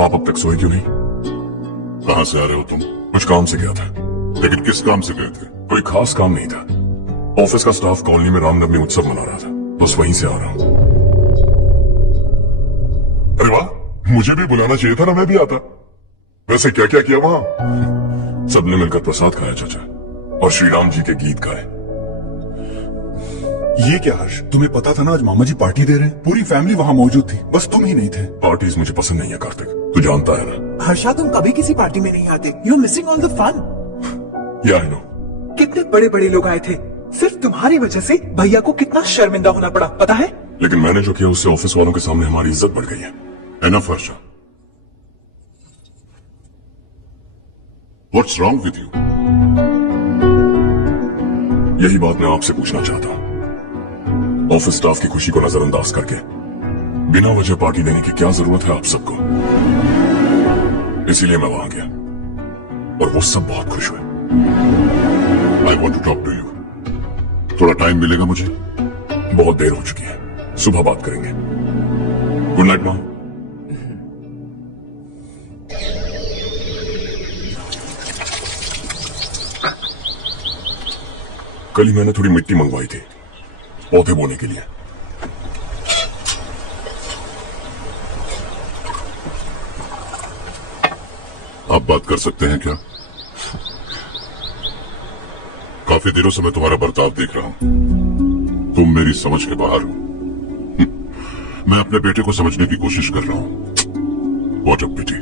आप अब तक सोए क्यों नहीं? कहां से आ रहे हो तुम? कुछ काम से गया था। लेकिन किस काम से गए थे? कोई खास काम नहीं था। ऑफिस का स्टाफ कॉलोनी में रामनवमी उत्सव मना रहा था, बस वहीं से आ रहा हूं। अरे वाह, मुझे भी बुलाना चाहिए था ना, मैं भी आता। वैसे क्या क्या किया वहां? सबने मिलकर प्रसाद खाया चाचा, और श्री राम जी के गीत गाए। ये क्या हर्ष, तुम्हें पता था ना आज मामा जी पार्टी दे रहे हैं? पूरी फैमिली वहाँ मौजूद थी, बस तुम ही नहीं थे। पार्टीज मुझे पसंद नहीं है कार्तिक, तू जानता है ना। हर्षा, तुम कभी किसी पार्टी में नहीं आते। You are missing all the fun. या आई नो। कितने बड़े बड़े लोग आए थे, सिर्फ तुम्हारी वजह से भैया को कितना शर्मिंदा होना पड़ा, पता है? लेकिन मैंने जो किया उससे ऑफिस वालों के सामने हमारी इज्जत बढ़ गई है। Enough Harsha, what's wrong with you? यही बात मैं आपसे पूछना चाहता हूं। ऑफिस स्टाफ की खुशी को नजरअंदाज करके बिना वजह पार्टी देने की क्या जरूरत है आप सबको? इसीलिए मैं वहां गया और वो सब बहुत खुश हुए। I want to talk to you. थोड़ा टाइम मिलेगा मुझे? बहुत देर हो चुकी है, सुबह बात करेंगे। Good night mom. कल ही मैंने थोड़ी मिट्टी मंगवाई थी पौधे बोने के लिए। आप बात कर सकते हैं क्या? काफी दिनों से मैं तुम्हारा बर्ताव देख रहा हूं। तुम मेरी समझ के बाहर हो। मैं अपने बेटे को समझने की कोशिश कर रहा हूं। व्हाट अ पिटी।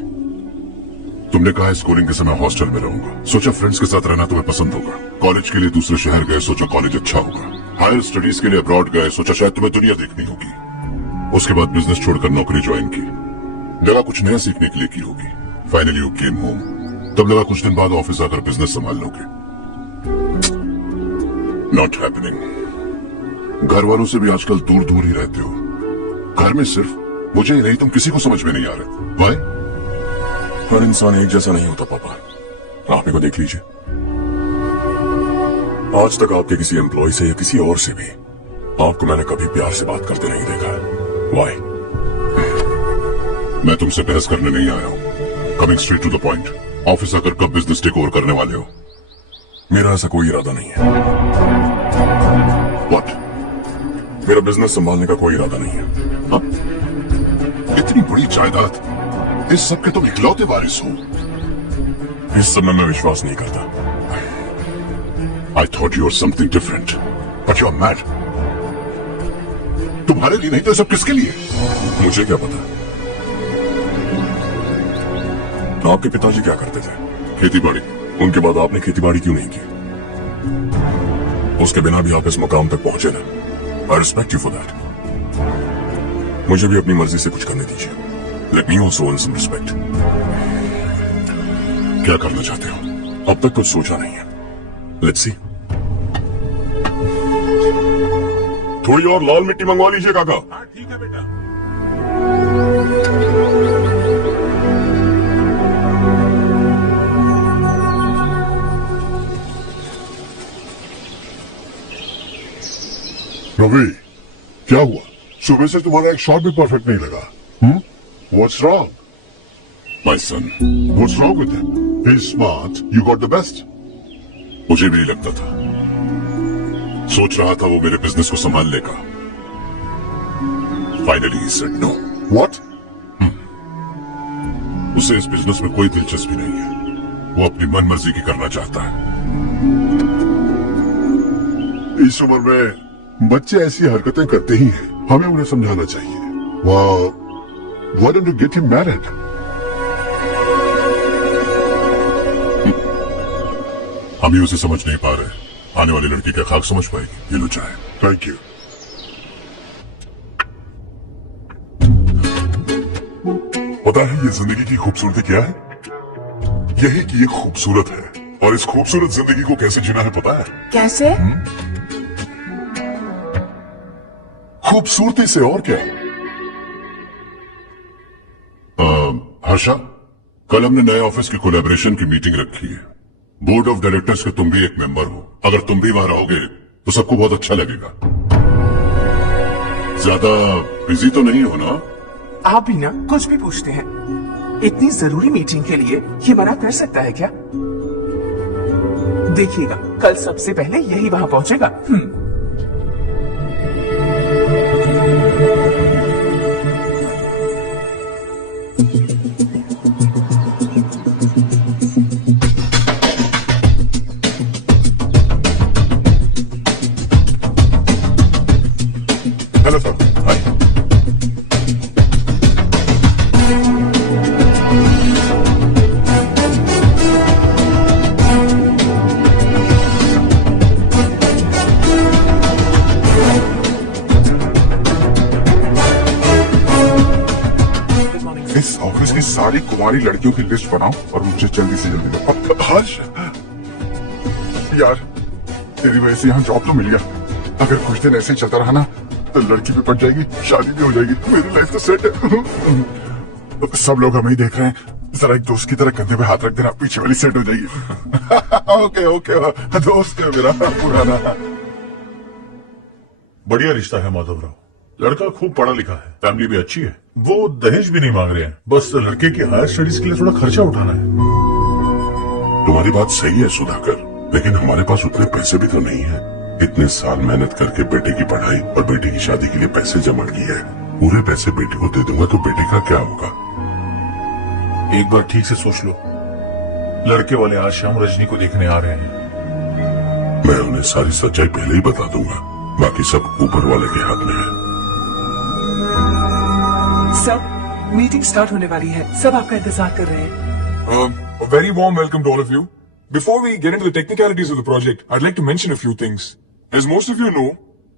तुमने कहा स्कूलिंग के समय हॉस्टल में रहूंगा, सोचा फ्रेंड्स के साथ रहना तुम्हें पसंद होगा। कॉलेज के लिए दूसरे शहर गए, सोचा कॉलेज अच्छा होगा। हायर स्टडीज के लिए अब्रॉड गए, सोचा शायद तुम्हें दुनिया देखनी होगी। उसके बाद बिजनेस छोड़कर नौकरी ज्वाइन की, लगा कुछ नया सीखने के लिए की होगी। फाइनली यू केम होम, तब लगा कुछ दिन बाद ऑफिस आकर बिजनेस संभाल लोगे। Not happening. घर वालों से भी आजकल दूर दूर ही रहते हो। घर में सिर्फ मुझे ही नहीं, तुम किसी को समझ में नहीं आ रहे। वाई? हर इंसान एक जैसा नहीं होता पापा, आप ही को देख लीजिए। आज तक आपके किसी एम्प्लॉय से या किसी और से भी आपको मैंने कभी प्यार से बात करते नहीं देखा है। वाई? मैं तुमसे बहस करने नहीं आया हूं। Coming straight to the point, office आकर कब बिजनेस टेक ओवर करने वाले हो? मेरा ऐसा कोई इरादा नहीं है। व्हाट? मेरा बिजनेस संभालने का कोई इरादा नहीं है। हाँ? इतनी बड़ी जायदाद, इस सब के तुम इकलौते वारिस हो। इस सब में मैं विश्वास नहीं करता। I thought you were something different, but you're mad. तुम्हारे लिए नहीं तो सब किसके लिए? मुझे क्या पता। आपके पिताजी क्या करते थे? खेती बाड़ी। उनके बाद आपने खेती बाड़ी क्यों नहीं की? उसके बिना भी आप इस मुकाम तक पहुंचे ना। I respect you for that. मुझे भी अपनी मर्जी से कुछ करने दीजिए। Let me also earn some respect. क्या करना चाहते हो? अब तक कुछ सोचा नहीं है। Let's see. थोड़ी और लाल मिट्टी मंगवा लीजिए काका। हाँ ठीक है बेटा। रवि, क्या हुआ? सुबह से तुम्हारा एक शॉट भी परफेक्ट नहीं लगा। What's wrong? My son. What's wrong with him? He's smart. You got the best. मुझे भी लगता था, सोच रहा था वो मेरे बिजनेस को संभाल लेगा। Finally he said no. What? उसे इस बिजनेस में कोई दिलचस्पी नहीं है। वो अपनी मनमर्जी की करना चाहता है। इस उम्र में बच्चे ऐसी हरकतें करते ही हैं। हमें उन्हें समझाना चाहिए। Why don't you get him married? हम ही उसे समझ नहीं पा रहे। आने वाली लड़की क्या खाक समझ पाएगी? ये लो चाहे। Thank you. पता है ये जिंदगी की खूबसूरती क्या है? यही कि ये खूबसूरत है, और इस खूबसूरत जिंदगी को कैसे जीना है पता है? कैसे? खूबसूरती से, और क्या। हर्षा, कल हमने नए ऑफिस की कोलैबोरेशन की मीटिंग रखी है। बोर्ड ऑफ डायरेक्टर्स के तुम भी एक मेंबर हो। अगर तुम भी वहां रहोगे तो सबको बहुत अच्छा लगेगा। ज्यादा बिजी तो नहीं हो ना? आप भी ना कुछ भी पूछते हैं। इतनी जरूरी मीटिंग के लिए ये मना कर सकता है क्या? देखिएगा, कल सबसे पहले यही वहां पहुंचेगा। Hello sir. हाय। इस ऑफिस की सारी कुंवारी लड़कियों की लिस्ट बनाओ और मुझे जल्दी से जल्दी दो। हर्ष, यार तेरी वजह से यहाँ जॉब तो मिल गया। अगर कुछ दिन ऐसे ही चलता रहा ना तो लड़की भी पट जाएगी, शादी भी हो जाएगी, मेरी लाइफ तो सेट है। सब लोग हमें ही देख रहे हैं, जरा एक दोस्त की तरह कंधे पे हाथ रख देना, पीछे वाली सेट हो जाएगी। ओके ओके, दोस्त है मेरा पुराना। बढ़िया रिश्ता है माधव राव। लड़का खूब पढ़ा लिखा है, फैमिली भी अच्छी है। वो दहेज भी नहीं मांग रहे हैं, बस लड़के की हायर स्टडीज के लिए थोड़ा खर्चा उठाना है। तुम्हारी बात सही है सुधाकर, लेकिन हमारे पास उतने पैसे भी तो नहीं है। इतने साल मेहनत करके बेटे की पढ़ाई और बेटे की शादी के लिए पैसे जमा किए हैं। पूरे पैसे बेटे को दे दूंगा तो बेटे का क्या होगा? एक बार ठीक से सोच लो। लड़के वाले आज शाम रजनी को देखने आ रहे हैं। मैं उन्हें सारी सच्चाई पहले ही बता दूंगा, बाकी सब ऊपर वाले के हाथ में है। सब मीटिंग स्टार्ट होने वाली है, सब आपका इंतजार कर रहे हैं। A very warm welcome to all of you. Before we get into the technicalities of the project, I'd like to mention a few things. As most of you know,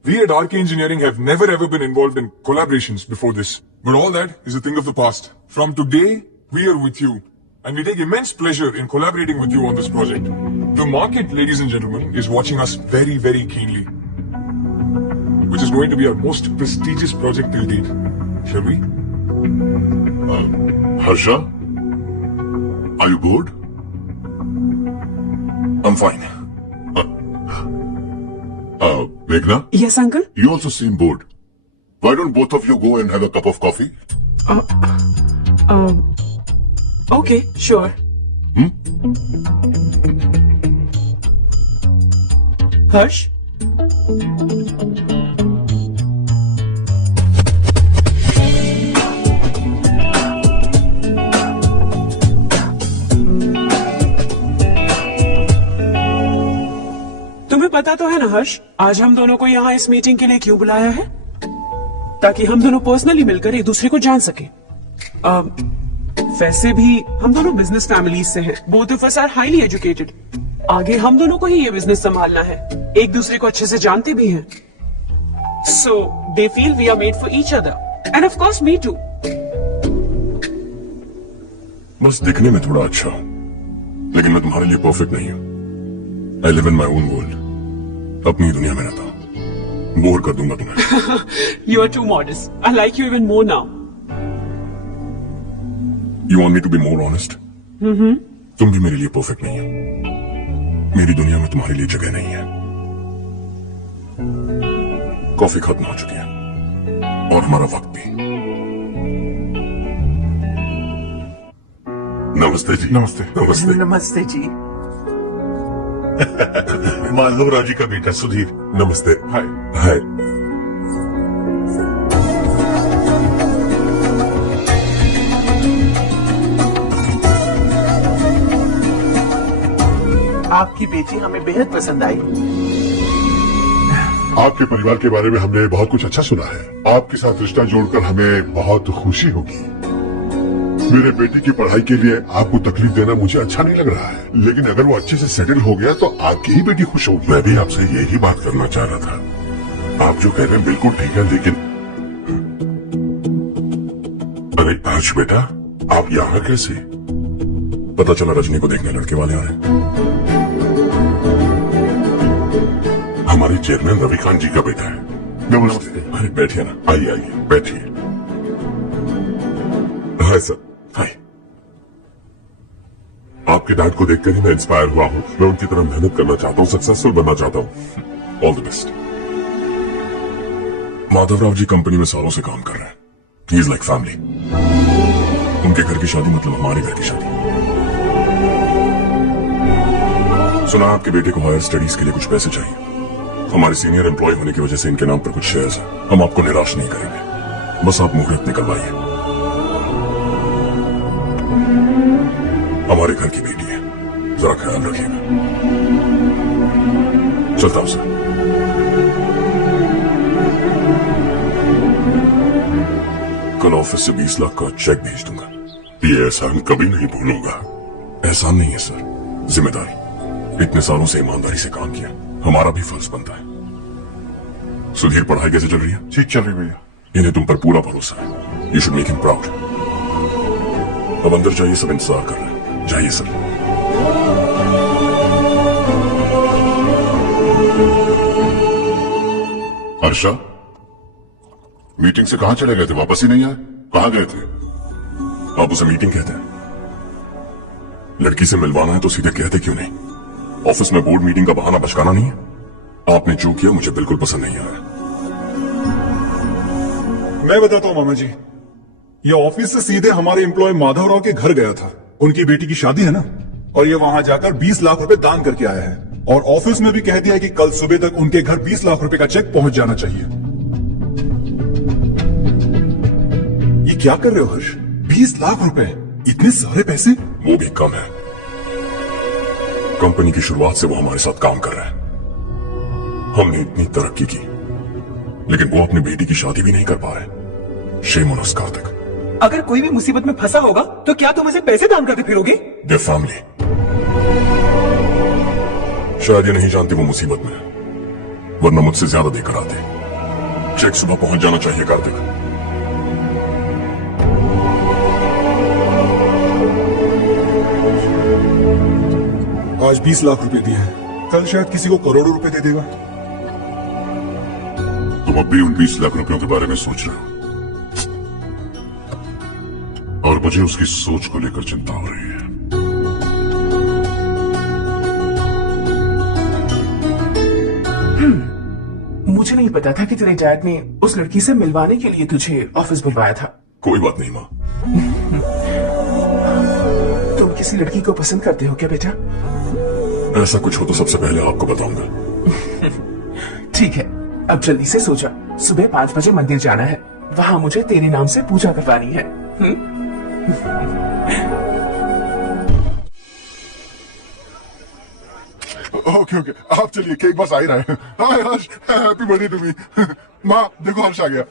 we at RK Engineering have never ever been involved in collaborations before this. But all that is a thing of the past. From today, we are with you. And we take immense pleasure in collaborating with you on this project. The market, ladies and gentlemen, is watching us very, very keenly. Which is going to be our most prestigious project till date. Shall we? Harsha, are you bored? I'm fine. Meghna, Yes, uncle. you also seem bored. Why don't both of you go and have a cup of coffee? Okay, sure. Harsh? तुम्हें पता तो है ना हर्ष, आज हम दोनों को यहाँ इस मीटिंग के लिए क्यों बुलाया है? ताकि हम दोनों पर्सनली मिलकर एक दूसरे को जान सके। वैसे भी हम दोनों बिजनेस फैमिलीज से हैं। Both of us are highly educated. आगे हम दोनों को ही ये बिजनेस संभालना है, एक दूसरे को अच्छे से जानते भी हैं। So they feel we are made for each other and of course me too. बस दिखने में थोड़ा अच्छा हूं, लेकिन मैं तुम्हारे लिए परफेक्ट नहीं हूं। I live in my own world, अपनी दुनिया में रहता हूं। बोर कर दूंगा तुम्हें। You are too modest. I like you even more now. You want me to be more honest? तुम भी मेरे लिए परफेक्ट नहीं हो। मेरी दुनिया में तुम्हारे लिए जगह नहीं है। कॉफी खत्म हो चुकी है और हमारा वक्त भी। नमस्ते जी। नमस्ते। नमस्ते। नमस्ते जी। माधव राव जी का बेटा सुधीर। नमस्ते। हाय। हाय। आपकी बेटी हमें बेहद पसंद आई। आपके परिवार के बारे में हमने बहुत कुछ अच्छा सुना है। आपके साथ रिश्ता जोड़कर हमें बहुत खुशी होगी। मेरे बेटे की पढ़ाई के लिए आपको तकलीफ देना मुझे अच्छा नहीं लग रहा है, लेकिन अगर वो अच्छे से सेटल हो गया तो आपकी ही बेटी खुश होगी। मैं भी आपसे यही बात करना चाह रहा था। आप जो कह रहे हैं बिल्कुल ठीक है, लेकिन अरे हर्ष बेटा, आप यहाँ कैसे? पता चला रजनी को देखने लड़के वाले आ रहे हैं। हमारे चेयरमैन रविकांत जी का बेटा है। नमस्ते। अरे बैठिए ना। आइए आइए बैठिए। Hi sir. हाय। आपके डैड को देखकर ही मैं इंस्पायर हुआ हूँ। मैं उनकी तरह मेहनत करना चाहता हूँ, सक्सेसफुल बनना चाहता हूँ। All the best. Madhav Rao ji company में सालों से काम कर रहे हैं। He is like family. उनके घर की शादी मतलब हमारे घर की शादी। सुना आपके बेटे को हायर स्टडीज के लिए कुछ पैसे चाहिए। हमारे सीनियर एम्प्लॉय होने की वजह से इनके नाम पर कुछ शेयर्स हैं। हम आपको निराश नहीं करेंगे, बस आप मुहूर्त निकलवाइए। हमारे घर की बेटी है, जरा ख्याल रखिएगा। चलता हूं सर। कल ऑफिस से 20 लाख का चेक भेज दूंगा। ये एहसान कभी नहीं भूलूंगा। एहसान नहीं है सर, जिम्मेदारी। इतने सालों से ईमानदारी से काम किया, हमारा भी फर्ज बनता है। सुधीर, पढ़ाई कैसे चल रही है? ठीक चल रही भैया। इन्हें तुम पर पूरा भरोसा है। You should make him proud. अब अंदर जाइए, सब इंतजार कर रहे हैं। जाइए सर। हर्षा, मीटिंग से कहां चले गए थे? वापस ही नहीं आए? कहां गए थे? आप उसे मीटिंग कहते हैं? लड़की से मिलवाना है तो सीधे कहते क्यों नहीं? ऑफिस में बोर्ड मीटिंग का बहाना बचकाना नहीं है। आपने जो किया मुझे बिल्कुल पसंद नहीं आया। मैं बताता हूँ मामा जी, ये ऑफिस से सीधे हमारे एम्प्लॉय माधवराव के घर गया था। उनकी बेटी की शादी है ना, और ये वहां जाकर 20 लाख रुपए दान करके आया है। और ऑफिस में भी कह दिया है कि कल सुबह तक उनके घर 20 लाख रुपए का चेक पहुंच जाना चाहिए। ये क्या कर रहे हो हर्ष? 20 लाख रुपए, इतने सारे पैसे? वो भी कम है। कंपनी की शुरुआत से वो हमारे साथ काम कर रहा है। हमने इतनी तरक्की की, लेकिन वो अपनी बेटी की शादी भी नहीं कर पा रहे। Shame on us Kartik. अगर कोई भी मुसीबत में फंसा होगा तो क्या तुम उसे पैसे दान करते फिरोगे? Their family. शायद ये नहीं जानती वो मुसीबत में है, वरना मुझसे ज्यादा देकर आते। चेक सुबह पहुंच जाना चाहिए कार्तिक। आज 20 लाख रुपए दिए हैं, कल शायद किसी को करोड़ों रुपए दे देगा। तुम अब भी उन 20 लाख रुपयों के बारे में सोच रहे हो, और मुझे उसकी सोच को लेकर चिंता हो रही है। मुझे नहीं पता था कि तेरे डैड ने उस लड़की से मिलवाने के लिए तुझे ऑफिस बुलवाया था। कोई बात नहीं माँ। तुम किसी लड़की को पसंद करते हो क्या बेटा? ऐसा कुछ हो तो सबसे पहले आपको बताऊंगा। ठीक है, अब जल्दी से सो जा। सुबह 5 बजे मंदिर जाना है, वहाँ मुझे तेरे नाम से पूजा करवानी है। ओके ओके, आप चलिए, केक बस आ ही रहा है। हाय हर्ष, हैप्पी बर्थडे टू मी। माँ देखो, हर्ष आ गया।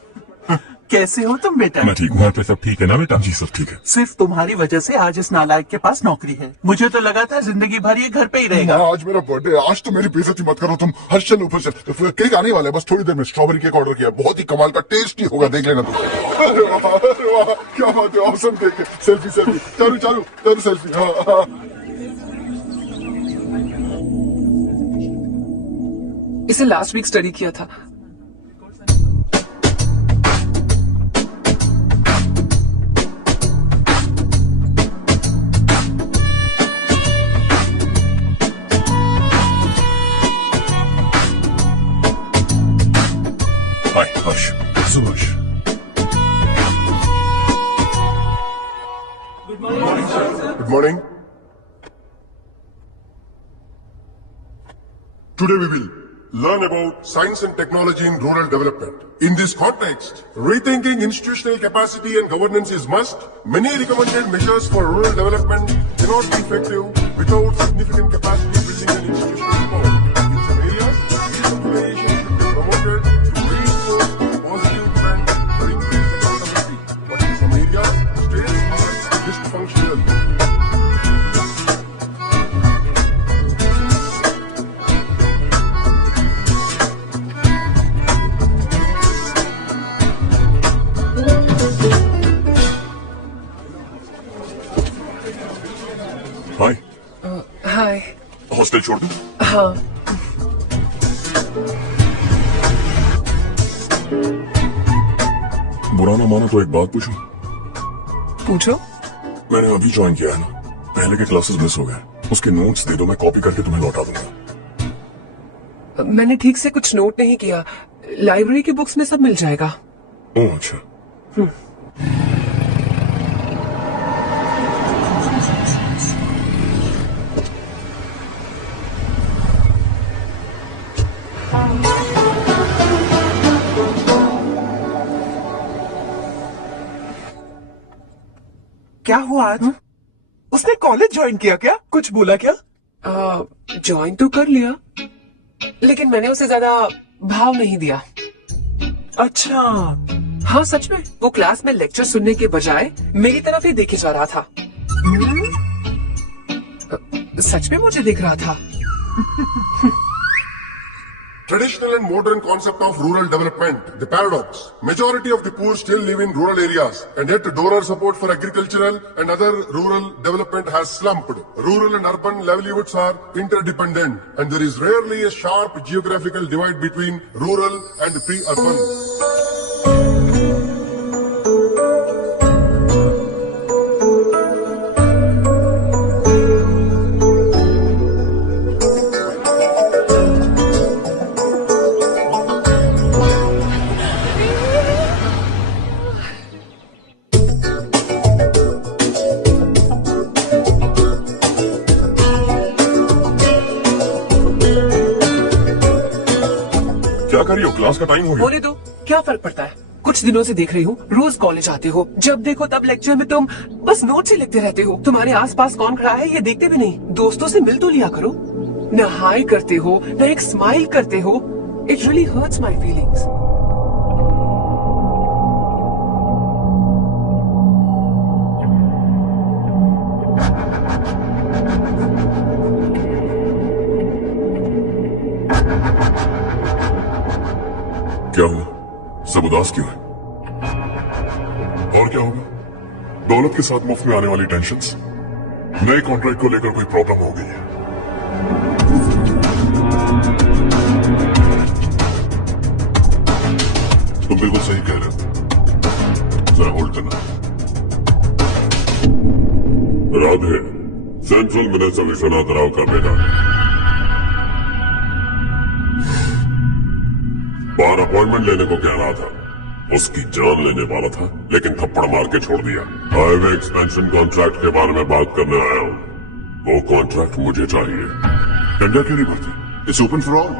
कैसे हो तुम बेटा? मैं ठीक हूँ। घर पे सब ठीक है ना बेटा? जी सब ठीक है। सिर्फ तुम्हारी वजह से आज इस नालायक के पास नौकरी है। मुझे तो लगा था जिंदगी भर ये घर पे ही रहेगा। माँ आज मेरा बर्थडे है, आज तो मेरी बेइज्जती मत करो तुम। हर्ष चल ऊपर चल, केक आने वाला है, बस थोड़ी देर में। स्ट्रॉबेरी केक ऑर्डर किया, बहुत ही कमाल का, टेस्टी होगा, देख लेना तुम। अरे वाह, क्या बात है, ऑसम केक है। सेल्फी सेल्फी, चालू चालू चालू सेल्फी। हाँ हाँ। इसे लास्ट वीक स्टडी किया था। Hi Harsh. Subhash, Good morning. Today we will learn about science and technology in rural development. In this context, rethinking institutional capacity and governance is must. Many recommended measures for rural development cannot be effective without significant capacity building and institutional reform. In some areas, decentralization should be promoted to reinforce positive trend for increased accountability. But in some areas, states are dysfunctional. Hi. Hi. Hostel छोड़ दूं? हाँ। बुरा ना मानो तो एक बात पूछूं? पूछो। मैंने अभी ज्वाइन किया है ना, पहले के क्लासेस मिस हो गए। उसके नोट्स दे दो, मैं कॉपी करके तुम्हें लौटा दूंगा। मैंने ठीक से कुछ नोट नहीं किया। लाइब्रेरी की बुक्स में सब मिल जाएगा। ओह अच्छा। क्या हुआ आज? उसने कॉलेज ज्वाइन किया क्या? कुछ बोला क्या? ज्वाइन तो कर लिया, लेकिन मैंने उसे ज्यादा भाव नहीं दिया। अच्छा, हाँ सच में, वो क्लास में लेक्चर सुनने के बजाय मेरी तरफ ही देखे जा रहा था। सच में मुझे देख रहा था। Traditional and modern concept of rural development, the paradox. Majority of the poor still live in rural areas, and yet donor support for agricultural and other rural development has slumped. Rural and urban livelihoods are interdependent, and there is rarely a sharp geographical divide between rural and pre-urban. क्या कर रही हो? Class का time हो गया। होने दो, क्या फर्क पड़ता है? कुछ दिनों से देख रही हूँ, रोज कॉलेज आते हो, जब देखो तब लेक्चर में तुम बस नोट्स ही लिखते रहते हो। तुम्हारे आसपास कौन खड़ा है ये देखते भी नहीं। दोस्तों से मिल तो लिया करो। न हाय करते हो, न एक स्माइल करते हो। It really hurts my feelings. क्या हुआ? सब उदास क्यों है? और क्या होगा? दौलत के साथ मुफ्त में आने वाली टेंशन्स, नए कॉन्ट्रैक्ट को लेकर कोई प्रॉब्लम हो गई है। तुम बिल्कुल सही कह रहे हो। जरा होल्ड करना। राधे, सेंट्रल मिनिस्टर विश्वनाथ राव का बेटा, बाहर अपॉइंटमेंट लेने को कह रहा था। उसकी जान लेने वाला था, लेकिन थप्पड़ मार के छोड़ दिया। हाईवे एक्सपेंशन कॉन्ट्रैक्ट के बारे में बात करने आया हूँ। वो कॉन्ट्रैक्ट मुझे चाहिए। टेंडर क्यों नहीं भरते? It's open for all.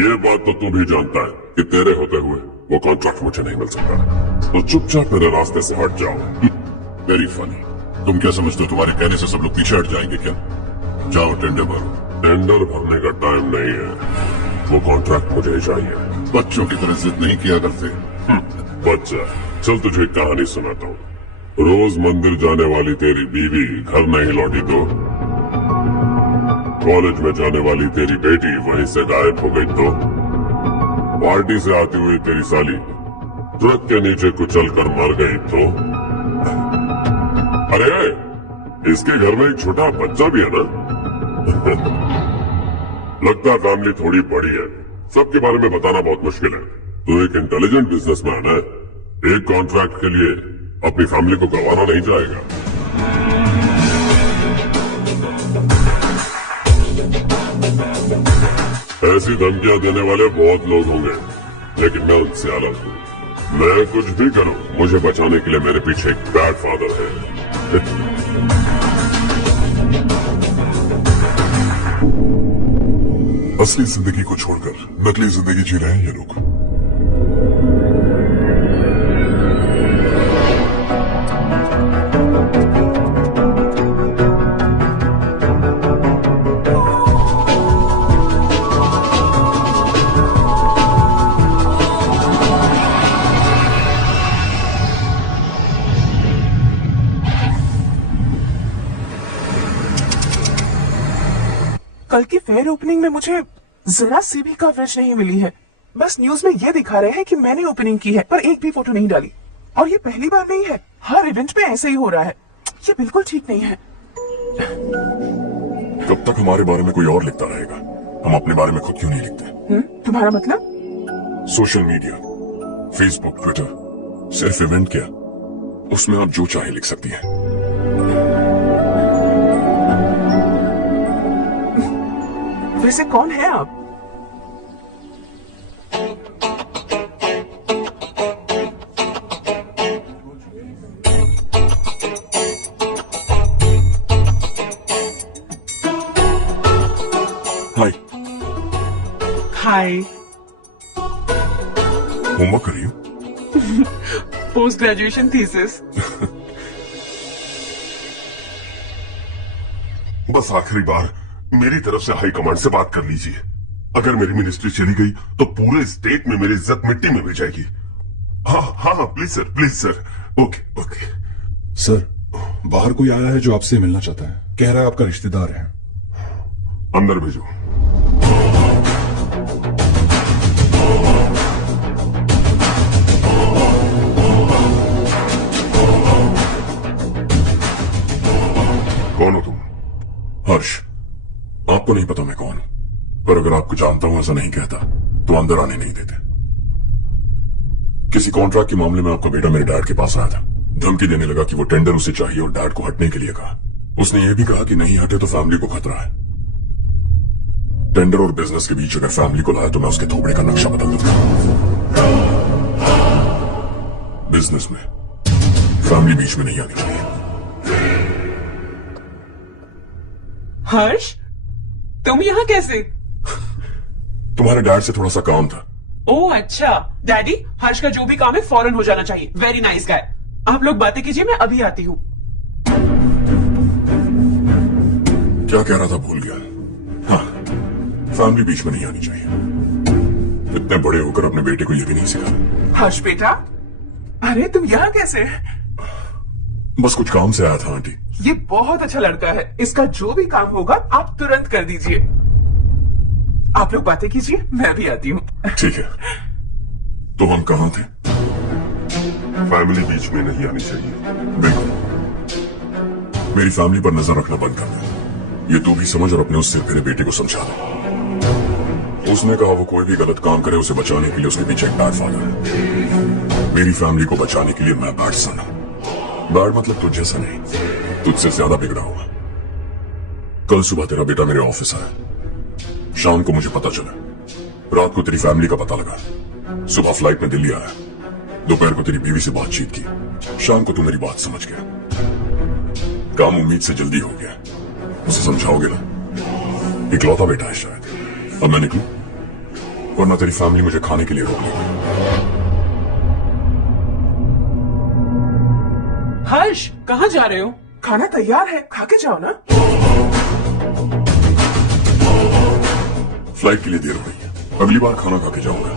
ये बात तो तू भी जानता है कि तेरे होते हुए वो कॉन्ट्रैक्ट मुझे नहीं मिल सकता। तो चुपचाप मेरे रास्ते से हट जाओ। Very funny. तुम क्या समझते हो तुम्हारे कहने से सब लोग पीछे हट जाएंगे क्या? जाओ टेंडर भरो। टेंडर भरने का टाइम नहीं है, वो कॉन्ट्रैक्ट मुझे चाहिए। बच्चों की तरह जिद नहीं किया करते। बच्चा, चल तुझे एक कहानी सुनाता हूँ। रोज मंदिर जाने वाली तेरी बीवी घर नहीं लौटी तो, कॉलेज में जाने वाली तेरी बेटी वहीं से गायब हो गई तो, पार्टी से आती हुई तेरी साली ट्रक के नीचे कुचल कर मर गई तो। अरे, इसके घर में एक छोटा बच्चा भी है ना। लगता है फैमिली थोड़ी बड़ी है, सबके बारे में बताना बहुत मुश्किल है। तो एक इंटेलिजेंट बिजनेसमैन है, एक कॉन्ट्रैक्ट के लिए अपनी फैमिली को गंवाना नहीं चाहेगा। ऐसी धमकियां देने वाले बहुत लोग होंगे, लेकिन मैं उनसे अलग हूँ। मैं कुछ भी करूँ, मुझे बचाने के लिए मेरे पीछे एक बैड फादर है। असली जिंदगी को छोड़कर नकली जिंदगी जी रहे हैं ये लोग। कल की फेयर ओपनिंग में मुझे जरा सी भी कवरेज नहीं मिली है। बस न्यूज में ये दिखा रहे हैं कि मैंने ओपनिंग की है, पर एक भी फोटो नहीं डाली। और ये पहली बार नहीं है, हर इवेंट में ऐसे ही हो रहा है। ये बिल्कुल ठीक नहीं है। कब तक हमारे बारे में कोई और लिखता रहेगा? हम अपने बारे में खुद क्यों नहीं लिखते? तुम्हारा मतलब? सोशल मीडिया, फेसबुक, ट्विटर, सिर्फ इवेंट क्या, उसमें आप जो चाहे लिख सकती हैं। वैसे कौन है आप? हाय। हाय। होमवर्क कर रही हो? Post graduation thesis. बस आखिरी बार मेरी तरफ से हाई कमांड से बात कर लीजिए। अगर मेरी मिनिस्ट्री चली गई तो पूरे स्टेट में मेरी इज्जत मिट्टी में मिल जाएगी। हाँ हाँ हाँ, please sir. Okay okay. Sir, बाहर कोई आया है जो आपसे मिलना चाहता है। कह रहा है आपका रिश्तेदार है। अंदर भेजो। कौन हो तुम? हर्ष, आपको नहीं पता मैं कौन हूं, पर अगर आपको जानता हूं ऐसा नहीं कहता तो अंदर आने नहीं देते। किसी कॉन्ट्रैक्ट के मामले में आपका बेटा मेरे डैड के पास आया था। धमकी देने लगा कि वो टेंडर उसे चाहिए और डैड को हटने के लिए कहा। उसने ये भी कहा कि नहीं हटे तो फैमिली को खतरा है। टेंडर और बिजनेस के बीच अगर फैमिली को लाया तो मैं उसके थोपड़े का नक्शा बदल दूंगा। बिजनेस में फैमिली बीच में नहीं आनी चाहिए। हर्ष, तुम यहाँ कैसे? तुम्हारे डैड से थोड़ा सा काम था। ओह अच्छा। डैडी, हर्ष का जो भी काम है फौरन हो जाना चाहिए। Very nice guy. आप लोग बातें कीजिए, मैं अभी आती हूँ। क्या कह रहा था भूल गया। हाँ, फैमिली बीच में नहीं आनी चाहिए। इतने बड़े होकर अपने बेटे को यह भी नहीं सिखा। हर्ष बेटा, अरे तुम यहाँ कैसे? बस कुछ काम से आया था आंटी। ये बहुत अच्छा लड़का है। इसका जो भी काम होगा आप तुरंत कर दीजिए। आप लोग बातें कीजिए, मैं भी आती हूँ। ठीक है। तो हम कहाँ थे? फैमिली बीच में नहीं आनी चाहिए। बिल्कुल। मेरी फैमिली पर नजर रखना बंद कर दे। ये तू भी समझ और अपने उस सिर मेरे बेटे को समझा दे। उसने कहा वो कोई भी गलत काम करे उसे बचाने के लिए उसके पीछे एक बैड फादर है। मेरी फैमिली को बचाने के लिए मैं बैड सन हूं। बैड मतलब तुझ जैसा नहीं, तुझसे ज्यादा बिगड़ा हुआ। कल सुबह तेरा बेटा मेरे ऑफिस आया। शाम को मुझे पता चला। रात को तेरी फैमिली का पता लगा। सुबह फ्लाइट में दिल्ली आया। दोपहर को तेरी बीवी से बातचीत की। शाम को तू मेरी बात समझ गया। काम उम्मीद से जल्दी हो गया। उसे समझाओगे ना? इकलौता बेटा है शायद। अब मैं निकलूं, वरना तेरी फैमिली मुझे खाने के लिए रोक लेगी। हर्ष, कहाँ जा रहे हो? खाना तैयार है, खा के जाओ ना। फ्लाइट के लिए देर हो रही है। अगली बार खाना खा के जाऊंगा।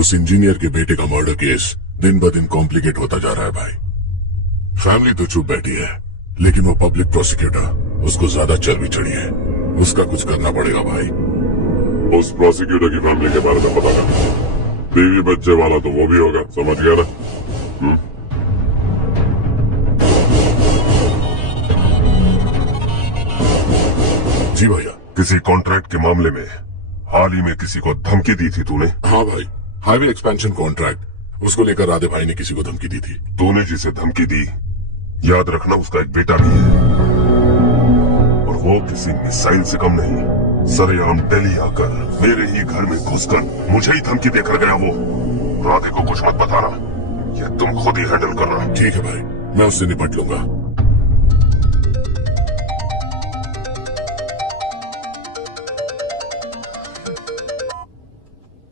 उस इंजीनियर के बेटे का मर्डर केस दिन ब दिन कॉम्प्लिकेट होता जा रहा है भाई। फैमिली तो चुप बैठी है, लेकिन वो पब्लिक प्रोसिक्यूटर, उसको ज्यादा चर्बी चढ़ी है। उसका कुछ करना पड़ेगा भाई। उस प्रोसिक्यूटर की फैमिली के बारे में पता कर। बीवी बच्चे वाला तो वो भी होगा, समझ गया ना? जी भैया। किसी कॉन्ट्रैक्ट के मामले में हाल ही में किसी को धमकी दी थी तूने? हाँ भाई, हाईवे एक्सपेंशन कॉन्ट्रैक्ट, उसको लेकर राधे भाई ने किसी को धमकी दी थी। तूने जिसे धमकी दी, याद रखना उसका एक बेटा भी है, और वो किसी मिसाइल से कम नहीं। सरेआम दिल्ली आकर मेरे ही घर में घुसकर मुझे ही धमकी देकर गया वो। राधे को कुछ मत बताना, ये तुम खुद ही हैंडल करना। ठीक है भाई, मैं उससे निपट लूंगा।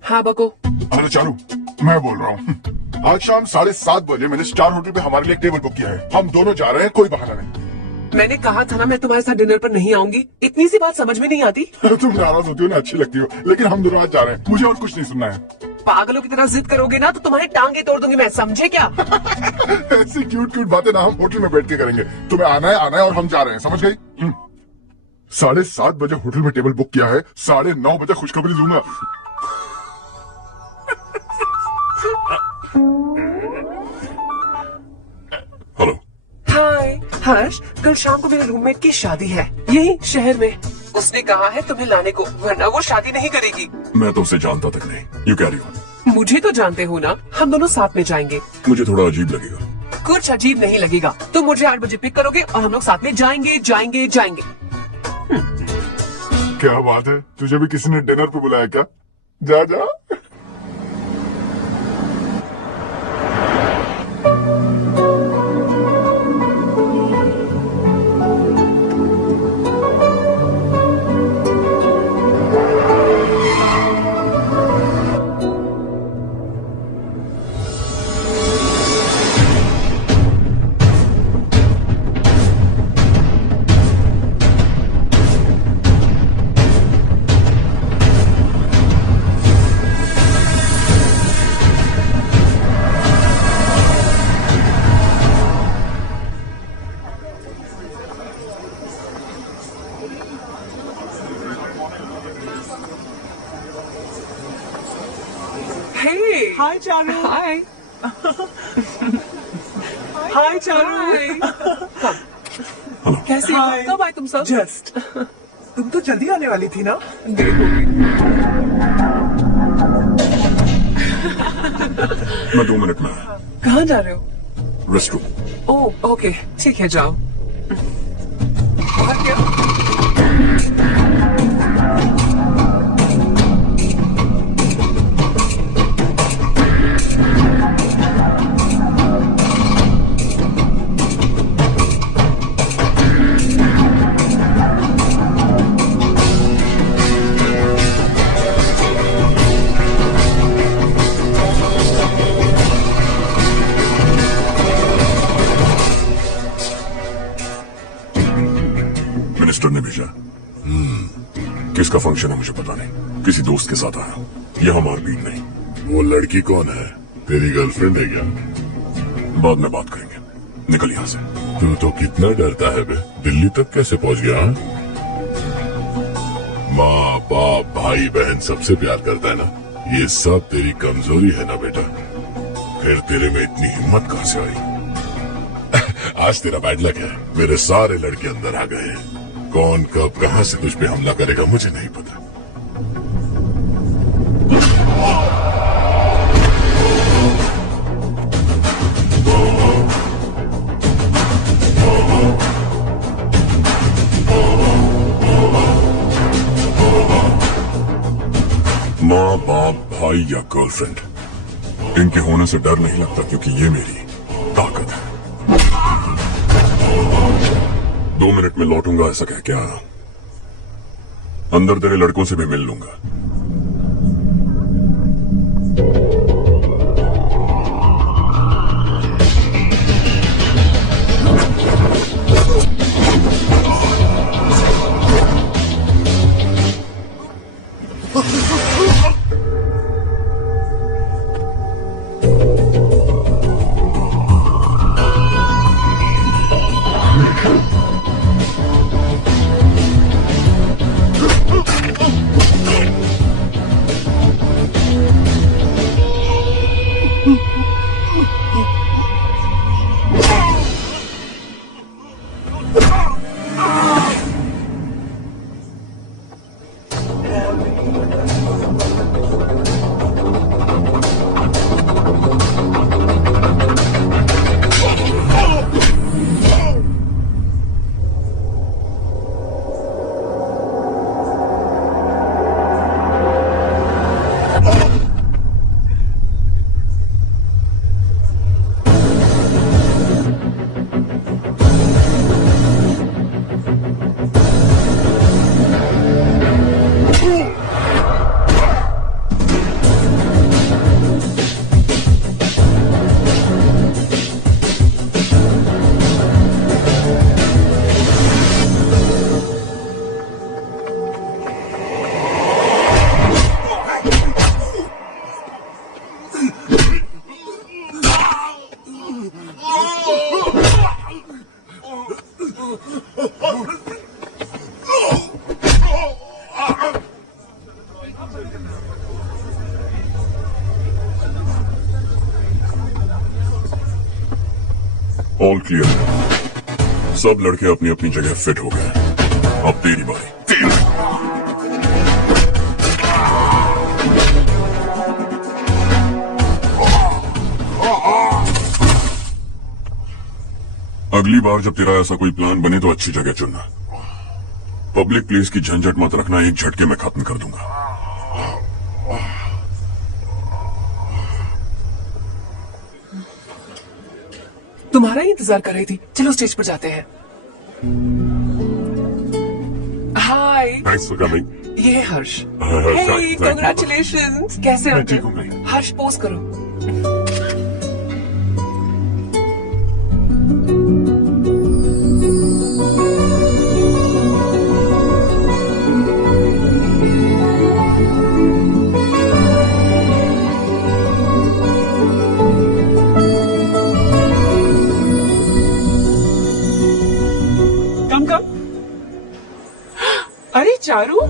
हाँ बको। अरे चारू, मैं बोल रहा हूँ। आज शाम 7:30 बजे मैंने स्टार होटल पे हमारे लिए एक टेबल बुक किया है। हम दोनों जा रहे हैं, कोई बहाना नहीं। मैंने कहा था ना मैं तुम्हारे साथ डिनर पर नहीं आऊंगी। इतनी सी बात समझ में नहीं आती। तुम नाराज होती हो ना, अच्छी लगती हो, लेकिन हम दोनों आज जा रहे हैं। मुझे और कुछ नहीं सुनना है। पागलों की तरह जिद करोगे ना तो तुम्हारी टांगे तोड़ दूंगी मैं, समझे क्या? ऐसी क्यूट क्यूट बातें ना हम होटल में बैठ के करेंगे। तुम्हें आना है और हम जा रहे हैं, समझ गई? 7:30 बजे होटल में टेबल बुक किया है, 9:30 बजे खुशखबरी दूंगा। हेलो। हाय हर्ष, कल शाम को मेरे रूममेट की शादी है यही शहर में। उसने कहा है तुम्हें लाने को, वरना वो शादी नहीं करेगी। मैं तो उसे जानता तक नहीं। You carry on. मुझे तो जानते हो ना, हम दोनों साथ में जाएंगे। मुझे थोड़ा अजीब लगेगा। कुछ अजीब नहीं लगेगा। तुम मुझे 8 बजे पिक करोगे और हम लोग साथ में जाएंगे जाएंगे जाएंगे। क्या बात है, तुझे भी किसी ने डिनर पे बुलाया क्या? जा जा। हाय चारू। हाय हाय चारू। कैसे हो? Hi. कब आए तुम सब? जस्ट तुम तो जल्दी आने वाली थी ना। देर हो गई। मैं 2 मिनट में आया। कहाँ जा रहे हो? Rest room. ओह ओके ठीक है जाओ। और क्या? मिनिस्टर ने भेजा। किसका फंक्शन है मुझे पता नहीं, किसी दोस्त के साथ आया। यहाँ मारपीट नहीं। वो लड़की कौन है? तेरी गर्लफ्रेंड है क्या? बाद में बात करेंगे, निकल यहाँ से। तू तो कितना डरता है बे? दिल्ली तक कैसे पहुंच गया? हाँ? माँ बाप भाई बहन सबसे प्यार करता है ना, ये सब तेरी कमजोरी है ना बेटा। फिर तेरे में इतनी हिम्मत कहाँ से आई? आज तेरा बैड लक है, मेरे सारे लड़के अंदर आ गए हैं। कौन कब कहां से तुझ पे हमला करेगा मुझे नहीं पता। माँ बाप भाई या गर्लफ्रेंड, इनके होने से डर नहीं लगता, क्योंकि ये मेरी ताकत है। 2 मिनट में लौटूंगा ऐसा कह क्या अंदर तेरे लड़कों से भी मिल लूंगा। All clear. सब लड़के अपनी अपनी जगह फिट हो गए। अब तेरी बारी। अगली बार जब तेरा ऐसा कोई प्लान बने तो अच्छी जगह चुनना। पब्लिक प्लेस की झंझट मत रखना, एक झटके में खत्म कर दूंगा। तुम्हारा ही इंतजार कर रही थी। चलो स्टेज पर जाते हैं। हाय, थैंक्स फॉर कमिंग। ये है हर्ष। Thank you. कांग्रेचुलेशंस। कैसे हो मैं ठीक तुम? हूँ भाई। हर्ष पोज करो। कम कम। अरे चारू।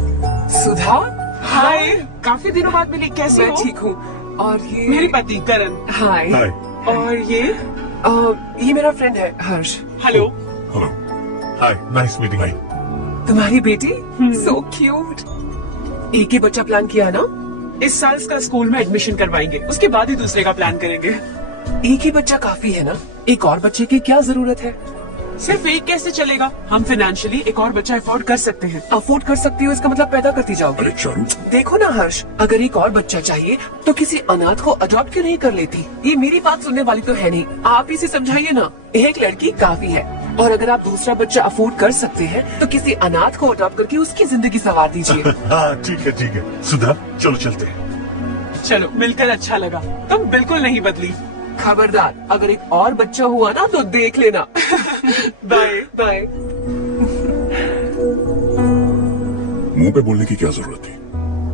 सुधा, हाय, काफी दिनों बाद मिली, कैसे मैं हो? ठीक हूँ। और ये मेरे पति करण। हाय। हाय। और ये मेरा फ्रेंड है हर्ष। हेलो। हेलो। हाय, नाइस मीटिंग। हाय। तुम्हारी बेटी सो क्यूट। एक ही बच्चा प्लान किया ना? इस साल इसका स्कूल में एडमिशन करवाएंगे, उसके बाद ही दूसरे का प्लान करेंगे। एक ही बच्चा काफी है ना? एक और बच्चे की क्या जरूरत है? सिर्फ एक कैसे चलेगा? हम फाइनेंशियली एक और बच्चा अफोर्ड कर सकते हैं। अफोर्ड कर सकती हो इसका मतलब पैदा करती जाओगी। अरे चारू, देखो ना हर्ष, अगर एक और बच्चा चाहिए तो किसी अनाथ को अडॉप्ट क्यों नहीं कर लेती? ये मेरी बात सुनने वाली तो है नहीं, आप इसे समझाइए ना। एक लड़की काफी है, और अगर आप दूसरा बच्चा अफोर्ड कर सकते हैं तो किसी अनाथ को अडॉप्ट करके उसकी जिंदगी संवार दीजिए। हाँ ठीक है सुधा, चलो चलते हैं। चलो, मिलकर अच्छा लगा। तुम बिल्कुल नहीं बदली। खबरदार, अगर एक और बच्चा हुआ ना तो देख लेना। बाय। बाय। मुंह पे बोलने की क्या जरूरत थी?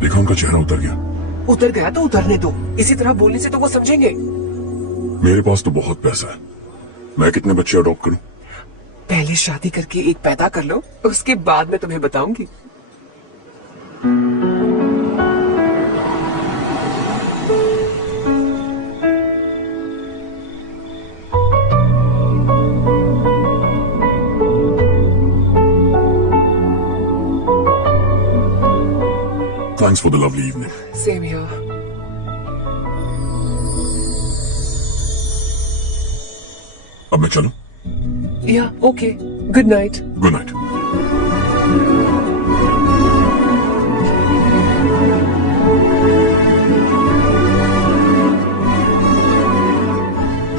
देखा उनका चेहरा उतर गया। उतर गया तो उतरने दो, इसी तरह बोलने से तो वो समझेंगे। मेरे पास तो बहुत पैसा है, मैं कितने बच्चे अडॉप्ट करूं? पहले शादी करके एक पैदा कर लो, उसके बाद मैं तुम्हें बताऊंगी। Thanks for the lovely evening. Same here. अब मैं चलूं? या okay, good night. Good night.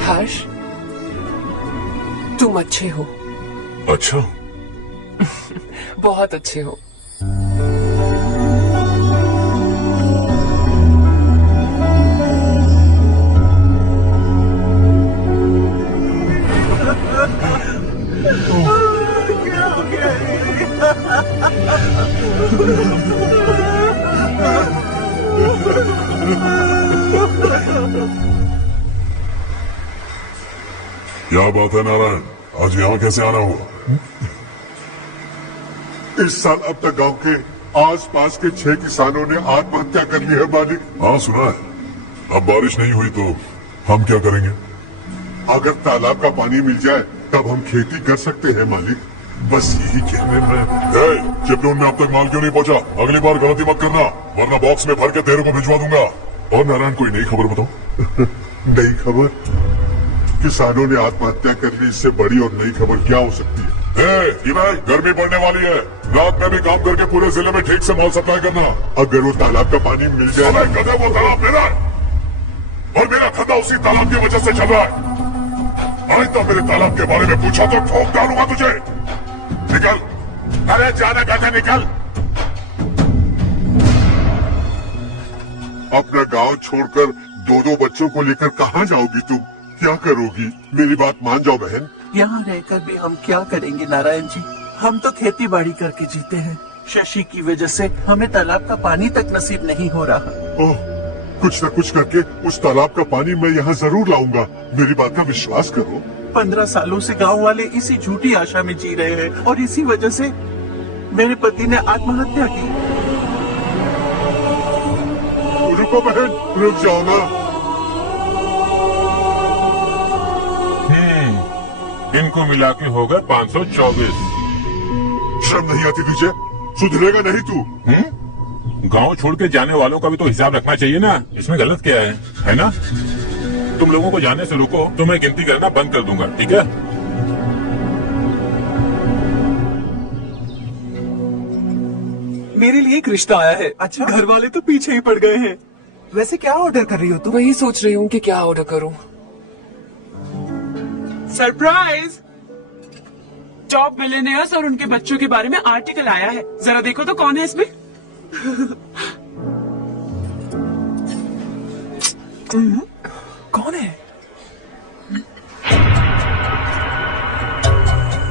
Harsh, तुम अच्छे हो, अच्छा, बहुत अच्छे हो। क्या बात है नारायण, आज यहाँ कैसे आना हुआ? इस साल अब तक गांव के आसपास के 6 किसानों ने आत्महत्या कर ली है मालिक। हाँ सुना है। अब बारिश नहीं हुई तो हम क्या करेंगे? अगर तालाब का पानी मिल जाए तब हम खेती कर सकते हैं मालिक। बस यही कहने में। चिपलून में अब तक माल क्यों नहीं पहुंचा? अगली बार गलती मत करना, वरना बॉक्स में भर के तेरे को भिजवा दूंगा। और नारायण, कोई नई खबर बताओ। नई खबर? किसानों ने आत्महत्या कर ली, इससे बड़ी और नई खबर क्या हो सकती है? भाई, गर्मी पड़ने वाली है, रात में भी काम करके पूरे जिले में ठीक से माल सप्लाई करना। अगर वो तालाब का पानी मिल जाए। कदे वो तालाब मेरा है और मेरा धंधा उसी तालाब की वजह से चल रहा है। आइंदा मेरे तालाब के बारे में पूछा तो ठोक डालूंगा तुझे। निकल, अरे जाने कहते निकल। अपना गांव छोड़कर 2-2 बच्चों को लेकर कहाँ जाओगी तुम? क्या करोगी? मेरी बात मान जाओ बहन। यहाँ रहकर भी हम क्या करेंगे नारायण जी? हम तो खेती बाड़ी करके जीते हैं। शशि की वजह से हमें तालाब का पानी तक नसीब नहीं हो रहा। ओह, कुछ न कुछ करके उस तालाब का पानी मैं यहाँ जरूर लाऊंगा। मेरी बात का विश्वास करो। 15 सालों से गांव वाले इसी झूठी आशा में जी रहे हैं और इसी वजह से मेरे पति ने आत्महत्या की। रुको बहन, रुक जाओ ना। इनको मिला के हो गए 524। शर्म नहीं आती तुझे? सुधरेगा नहीं तू? गांव छोड़ के जाने वालों का भी तो हिसाब रखना चाहिए ना। इसमें गलत क्या है ना? तुम लोगों को जाने से रोको तो मैं गिनती करना बंद कर दूंगा, ठीक है? मेरे लिए एक रिश्ता आया है। अच्छा, घर वाले तो पीछे ही पड़ गए हैं। वैसे क्या ऑर्डर कर रही हो तुम? वही सोच रही हूँ कि क्या ऑर्डर करूँ। सरप्राइज! टॉप मिलियनेयर्स और उनके बच्चों के बारे में आर्टिकल आया है। जरा देखो तो कौन है इसमें। कौन है?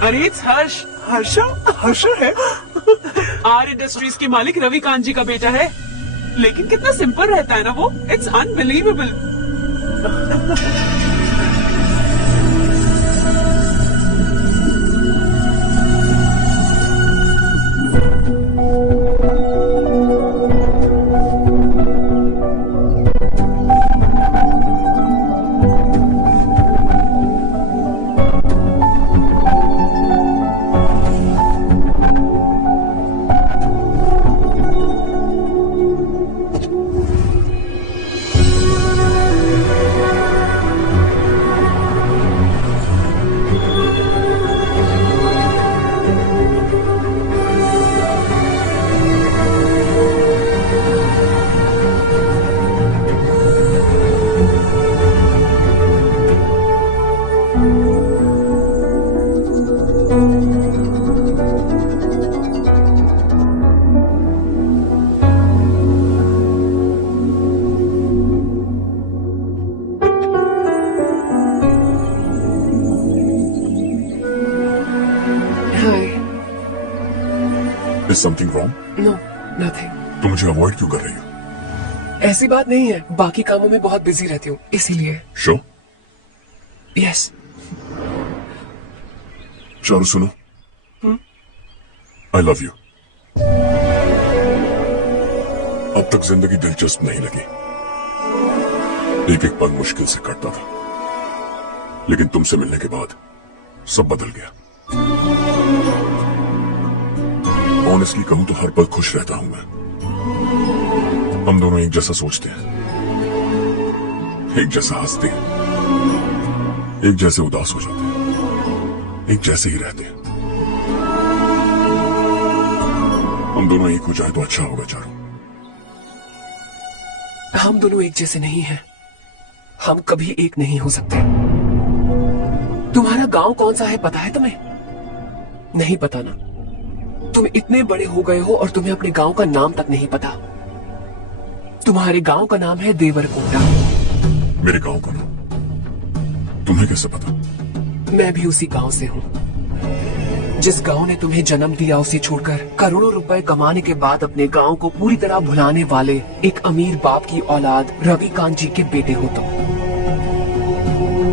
अरे इट्स हर्ष। हर्षा? हर्षा है? आर इंडस्ट्रीज के मालिक रवि कांत जी का बेटा है। लेकिन कितना सिंपल रहता है ना वो। It's unbelievable. Is something wrong? No, nothing. तुम मुझे अवॉइड क्यों कर रही हो? ऐसी बात नहीं है, बाकी कामों में बहुत बिजी रहती हूँ इसीलिए। Show yes. चारू सुनो, आई लव यू। अब तक जिंदगी दिलचस्प नहीं लगी, एक एक पल मुश्किल से कटता था, लेकिन तुमसे मिलने के बाद सब बदल गया। ऑनेस्टली कहूं तो हर पल खुश रहता हूं मैं। हम दोनों एक जैसा सोचते हैं, एक जैसा हंसते हैं, एक जैसे उदास हो जाते हैं, एक जैसे ही रहते हैं। हम दोनों एक हो जाए तो अच्छा होगा चारू। हम दोनों एक जैसे नहीं हैं। हम कभी एक नहीं हो सकते। तुम्हारा गांव कौन सा है पता है तुम्हें? नहीं पता ना। तुम इतने बड़े हो गए हो और तुम्हें अपने गांव का नाम तक नहीं पता। तुम्हारे गांव का नाम है देवरकोटा। मेरे गांव का नाम तुम्हें कैसे पता? मैं भी उसी गांव से हूँ। जिस गांव ने तुम्हें जन्म दिया उसे छोड़कर करोड़ों रुपए कमाने के बाद अपने गांव को पूरी तरह भुलाने वाले एक अमीर बाप की औलाद रविकांत जी के बेटे हो तुम।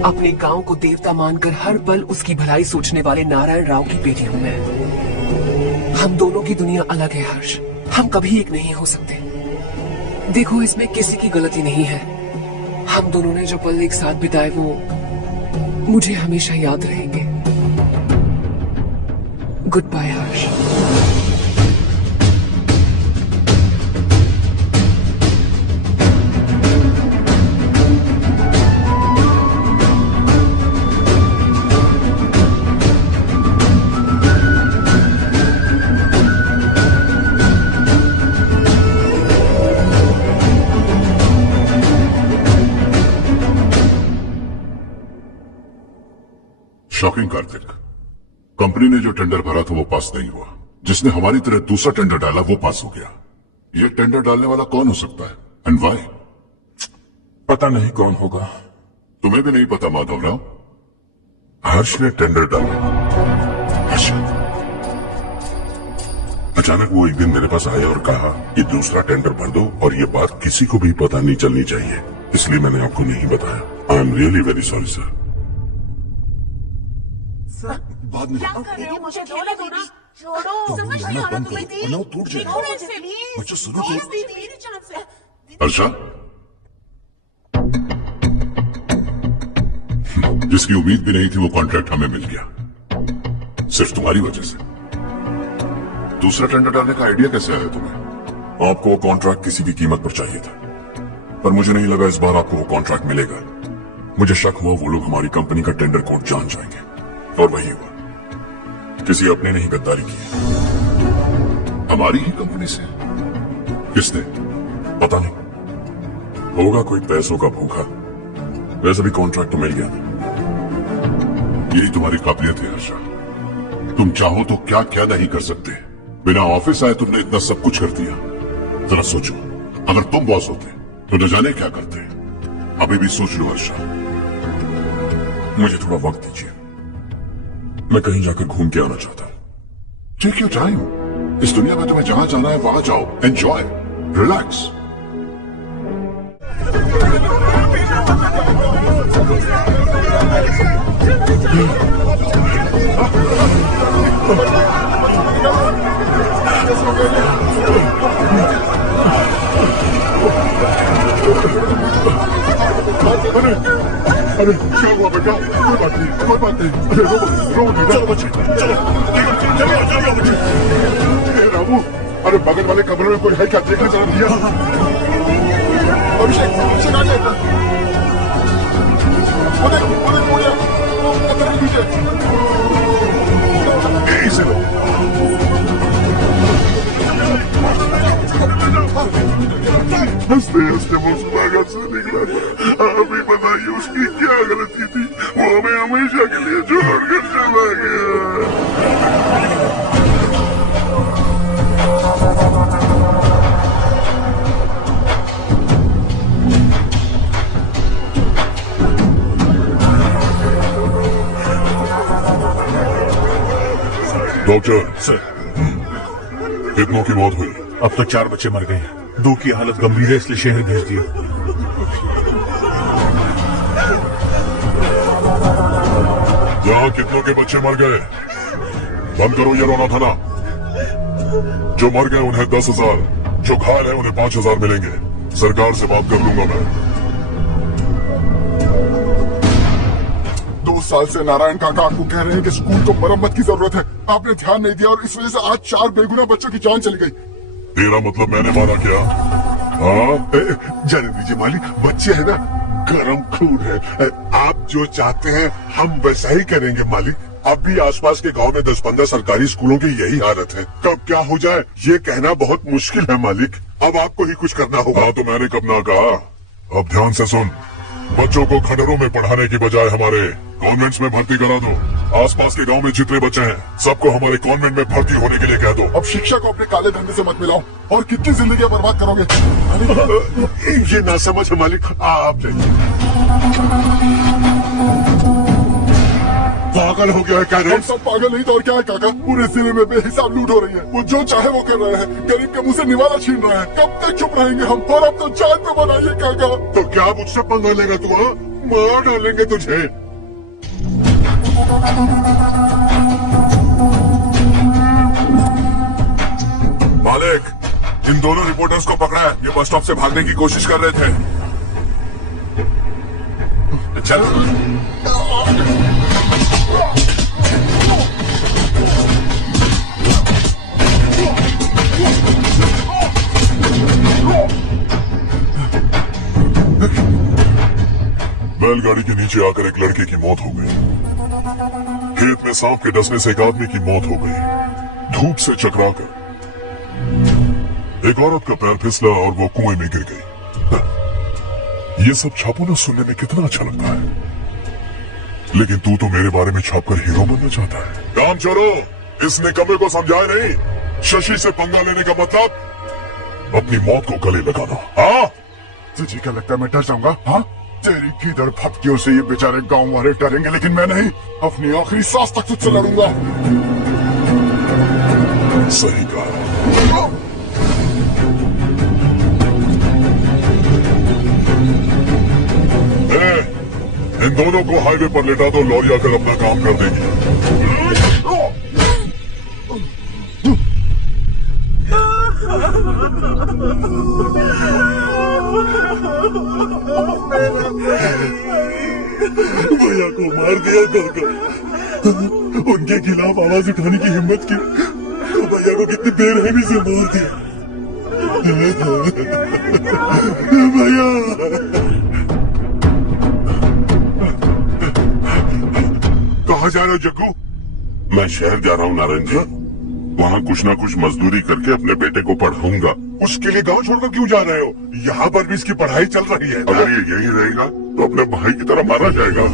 अपने गांव को देवता मानकर हर पल उसकी भलाई सोचने वाले नारायण राव की बेटी हूँ मैं। हम दोनों की दुनिया अलग है हर्ष, हम कभी एक नहीं हो सकते। देखो इसमें किसी की गलती नहीं है। हम दोनों ने जो पल एक साथ बिताए वो मुझे हमेशा याद रहेंगे। गुड बाय हर्ष। शॉकिंग कार्तिक, कंपनी ने जो टेंडर भरा था वो पास नहीं हुआ। जिसने हमारी तरह दूसरा टेंडर डाला वो पास हो गया। ये टेंडर डालने वाला कौन हो सकता है एंड व्हाई? पता नहीं कौन होगा। तुम्हें भी नहीं पता माधवराव? हर्ष ने टेंडर डाला। अच्छा। अचानक वो एक दिन मेरे पास आया और कहा कि दूसरा टेंडर भर दो और ये बात किसी को भी पता नहीं चलनी चाहिए, इसलिए मैंने आपको नहीं बताया। I am really very sorry sir. बाद में मुझे दो ना छोड़ो, समझ नहीं आ रहा तुम्हें दी। वरना वो टूट जाएगा। देखो ऐसे प्लीज, बच्चों सुनो तो। प्लीज दीदी मेरी चांस है। हर्षा, जिसकी उम्मीद भी नहीं थी वो कॉन्ट्रैक्ट हमें मिल गया, सिर्फ तुम्हारी वजह से। दूसरा टेंडर डालने का आइडिया कैसे आया तुम्हें? आपको वो कॉन्ट्रैक्ट किसी भी कीमत पर चाहिए था, पर मुझे नहीं लगा इस बार आपको वो कॉन्ट्रैक्ट मिलेगा। मुझे शक हुआ वो लोग हमारी कंपनी का टेंडर कोड जान जाएंगे, और वही हुआ। किसी अपने ने ही गद्दारी की। हमारी ही कंपनी से? किसने? पता नहीं, होगा कोई पैसों का भूखा। वैसे भी कॉन्ट्रैक्ट तो मिल गया। यही तुम्हारी काबिलियत है हर्षा। तुम चाहो तो क्या क्या नहीं कर सकते। बिना ऑफिस आए तुमने इतना सब कुछ कर दिया। जरा सोचो, अगर तुम बॉस होते तो न जाने क्या करते। अभी भी सोच लो हर्षा। मुझे थोड़ा वक्त दीजिए, मैं कहीं जाकर घूम के आना चाहता हूं। Take your time. इस दुनिया में तुम्हें जहां जाना है वहां जाओ, एंजॉय, रिलैक्स। अरे क्या हुआ बेटा? कोई बात नहीं, कोई बात नहीं। अरे रो बेटा। चलो बच्चे, चलो चलो बच्चे। रामू, अरे बगल वाले कमरे में कोई है क्या? देखना जरा दिया। अभिषेक, अभिषेक आ जाएगा। वो देख, वो देख, वो अंदर के पीछे। यही से लो। हंसते हंसते मुस्कुराकर से निकला था। अभी बताइए उसकी क्या गलती थी? वो हमें हमेशा के लिए छोड़कर चला गया। डॉक्टर सर, कितनों की मौत हुई? अब तक 4 बच्चे मर गए हैं, 2 की हालत गंभीर है, इसलिए शहर भेज दिया। यहाँ कितनों के बच्चे मर गए? बंद करो ये रोना थाना। जो मर गए उन्हें 10,000, जो घायल है उन्हें 5,000 मिलेंगे। सरकार से बात कर लूंगा मैं। 2 साल से नारायण काका आपको कह रहे हैं कि स्कूल को मरम्मत की जरूरत है। आपने ध्यान नहीं दिया और इस वजह से आज 4 बेगुनाह बच्चों की जान चली गई। तेरा मतलब मैंने मारा क्या? हाँ, जाने दीजिए माली, बच्चे है ना, गरम खून है। आप जो चाहते हैं हम वैसा ही करेंगे मालिक। अब भी आसपास के गांव में 10-15 सरकारी स्कूलों की यही हालत है। कब क्या हो जाए ये कहना बहुत मुश्किल है मालिक। अब आपको ही कुछ करना होगा। हाँ तो मैंने कब ना कहा। अब ध्यान से सुन, बच्चों को खंडरों में पढ़ाने की बजाय हमारे कॉन्वेंट्स में भर्ती करा दो। आसपास के गांव में जितने बच्चे हैं सबको हमारे कॉन्वेंट में भर्ती होने के लिए कह दो। अब शिक्षा को अपने काले धंधे से मत मिलाओ। और कितनी जिंदगी बर्बाद करोगे? ये ना समझ है मालिक, आप जाइए। पागल हो गया है क्या रे? हम सब पागल नहीं तो और क्या है काका? पूरे जिले में बेहिसाब लूट हो रही है। वो जो चाहे वो कर रहे हैं। गरीब के मुंह से निवाला छीन रहे हैं। कब तक चुप रहेंगे हम? और अब तो जान पे बनाइए काका। तो क्या मुझसे पंगा लेगा तू? हाँ, मार डालेंगे तुझे। मालिक, इन दोनों रिपोर्टर्स को पकड़ा है। ये बस स्टॉप से भागने की कोशिश कर रहे थे। चल। बैलगाड़ी के नीचे आकर एक लड़के की मौत हो गई। खेत में सांप के डसने से एक आदमी की मौत हो गई, धूप से चकराकर। एक औरत का पैर फिसला और वो कुएं में गिर गई। ये सब छापो ना सुनने में कितना अच्छा लगता है, लेकिन तू तो मेरे बारे में छापकर हीरो बनना चाहता है। काम छोड़ो, इस निकम्मे को समझाए नहीं। शशि से पंगा लेने का मतलब अपनी मौत को गले लगाना। हाँ, तुझे क्या लगता है मैं डर जाऊंगा? हाँ, तेरी किधर भटकियों से ये बेचारे गांव वाले डरेंगे, लेकिन मैं नहीं। अपनी आखिरी सांस तक तुझसे लड़ूंगा। सही कहा। इन दोनों को हाईवे पर लेटा दो, लॉरी आकर अपना काम कर देगी। भैया को मार दिया काका। उनके खिलाफ आवाज उठाने की हिम्मत की तो भैया को कितनी बेरहमी से मार दिया। भैया कहाँ जा रहे हो जग्गू? मैं शहर जा रहा हूँ नारायण जी। वहाँ कुछ ना कुछ मजदूरी करके अपने बेटे को पढ़ाऊंगा। उसके लिए गांव छोड़कर क्यों जा रहे हो? यहाँ पर भी इसकी पढ़ाई चल रही है। अगर ये यही रहेगा तो अपने भाई की तरह मारा जाएगा।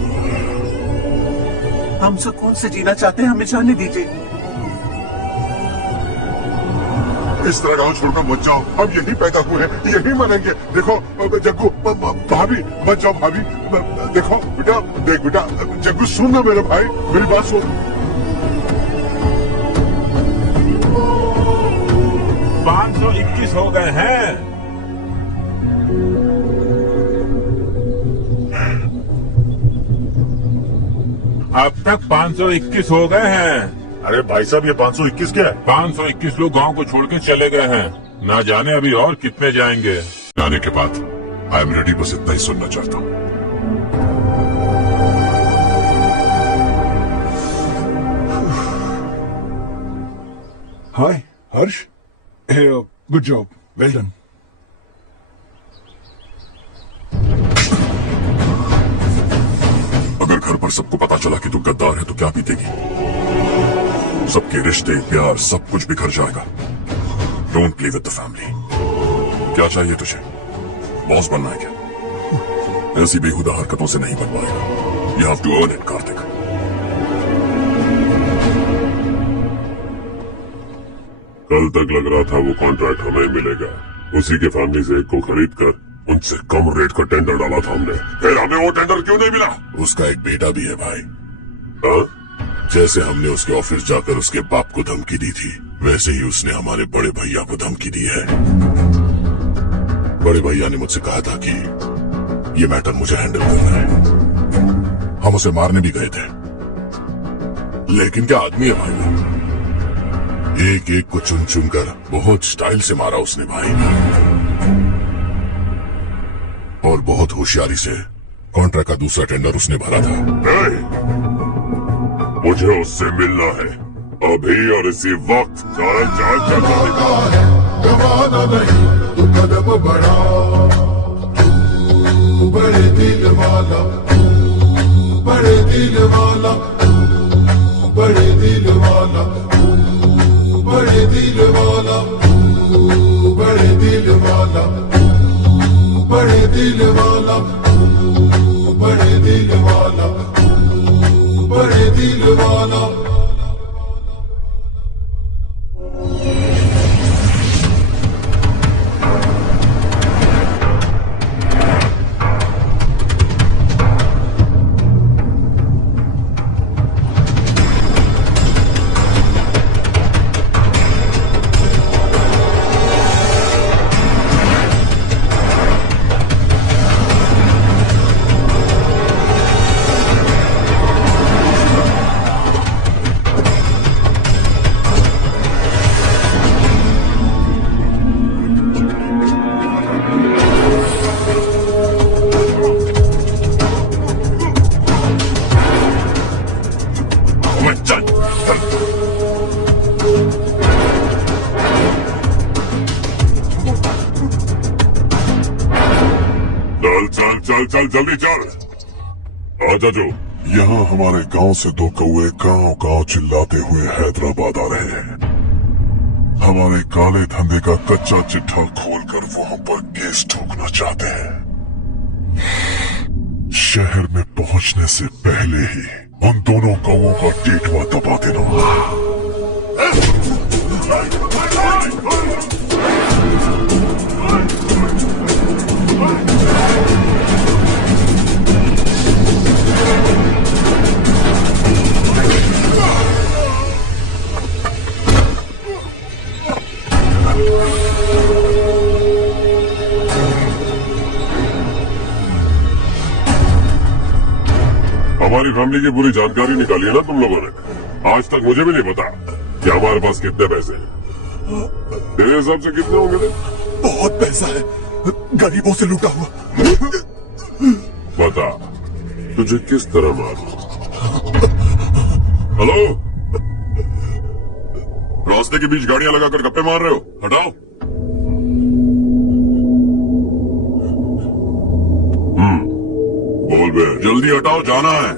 हम सुकून से जीना चाहते हैं, हमें जाने दीजिए। इस तरह गांव छोड़कर मत जाओ। अब यही पैदा हुए हैं, यही मरेंगे। देखो जग्गू, भाभी मत जाओ। भाभी देखो बेटा, देख बेटा, जग्गू सुन ना मेरे भाई, मेरी बात सुन। 521 हो गए हैं। अब तक 521 हो गए हैं। अरे भाई साहब, ये 521 क्या है? 521 लोग गांव को छोड़ के चले गए हैं। ना जाने अभी और कितने जाएंगे। जाने के बाद आई एम रेडी, बस इतना ही सुनना चाहता हूँ। Hi, Harsh. Hey, good job. Well done. अगर घर पर सबको पता चला कि तू गद्दार है तो क्या बीतेगी? सबके रिश्ते, प्यार, सब कुछ बिखर जाएगा। Don't play with the family. क्या चाहिए तुझे? बॉस बनना है क्या? ऐसी बेहुदा हरकतों से नहीं बन पाएगा। You have to earn it Kartik. कल तक लग रहा था वो कॉन्ट्रैक्ट हमें मिलेगा। उसी के फैमिली से एक को खरीद कर उनसे कम रेट का टेंडर डाला था हमने। फिर हमें वो टेंडर क्यों नहीं मिला? उसका एक बेटा भी है भाई। हाँ? जैसे हमने उसके ऑफिस जाकर उसके बाप को धमकी दी थी, वैसे ही उसने हमारे बड़े भैया को धमकी दी है। बड़े भैया ने मुझसे कहा था कि ये मैटर मुझे हैंडल करना है। हम उसे मारने भी गए थे, लेकिन क्या आदमी है भाई वो। एक एक को चुन चुन कर बहुत स्टाइल से मारा उसने भाई, और बहुत होशियारी से कॉन्ट्रैक्ट का दूसरा टेंडर उसने भरा था। मुझे उससे मिलना है अभी और इसी वक्त। चल चल चल चल। गवाना नहीं तू कदम बढ़ा, तू बड़े दिल वाला, बड़े दिल वाला, बड़े दिल वाला, बड़े दिल वाला, बड़े दिल वाला, बड़े दिल वाला, बड़े दिल वाला, बड़े दिल वाला। चल चल चल जल्दी चल। आजा जो। यहाँ हमारे गांव से दो कौए गांव गांव चिल्लाते हुए हैदराबाद आ रहे हैं। हमारे काले धंधे का कच्चा चिट्ठा खोलकर वो हम पर केस ठोकना चाहते हैं। शहर में पहुंचने से पहले ही उन दोनों कौओं का टेटवा दबा देना। हमारी फैमिली की पूरी जानकारी निकाली है ना तुम लोगों ने। आज तक मुझे भी नहीं पता कि हमारे पास कितने पैसे हैं। तेरे हिसाब से कितने होंगे थे? बहुत पैसा है, गरीबों से लूटा हुआ। बता तुझे किस तरह मारूं? हेलो, रास्ते के बीच गाड़ियां लगाकर गप्पे मार रहे हो? हटाओ। बोल बे, जल्दी हटाओ, जाना है।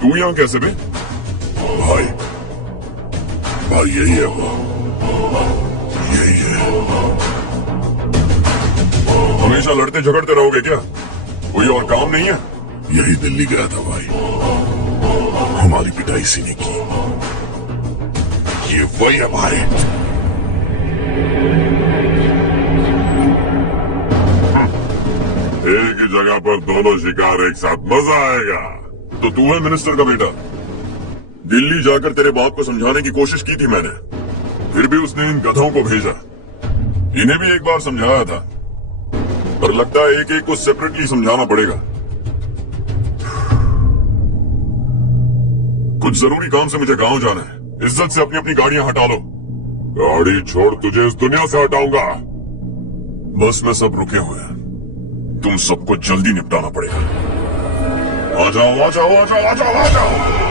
तू यहां कैसे बे? भाई भाई यही है वो, यही है। हमेशा लड़ते झगड़ते रहोगे क्या? कोई और काम नहीं है? यही दिल्ली गया था भाई, हमारी पिटाई इसी ने की। ये वही है भाई। एक ही जगह पर दोनों शिकार एक साथ, मजा आएगा। तो तू है मिनिस्टर का बेटा? दिल्ली जाकर तेरे बाप को समझाने की कोशिश की थी मैंने, फिर भी उसने इन गधों को भेजा। इन्हें भी एक बार समझाया था, पर लगता है एक एक को सेपरेटली समझाना पड़ेगा। कुछ जरूरी काम से मुझे गांव जाना है। इज्जत से अपनी अपनी गाड़ियां हटा लो। गाड़ी छोड़, तुझे इस दुनिया से हटाऊंगा। बस में सब रुके हुए हैं, तुम सबको जल्दी निपटाना पड़ेगा। आ जाओ आ जाओ आ जाओ आ जाओ आ जाओ।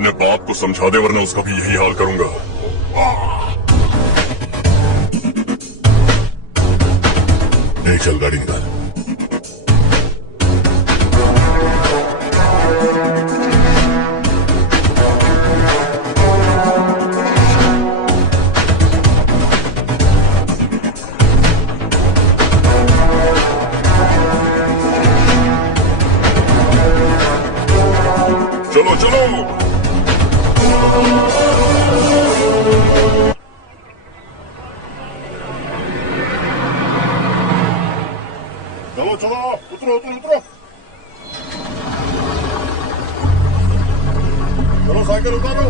अपने बाप को समझा दे वरना उसका भी यही हाल करूंगा। नहीं, चल गाड़ी निकाल। चलो चलो। चलो चलो, उतरो उतरो उतरो। चलो साइकिल उतारो।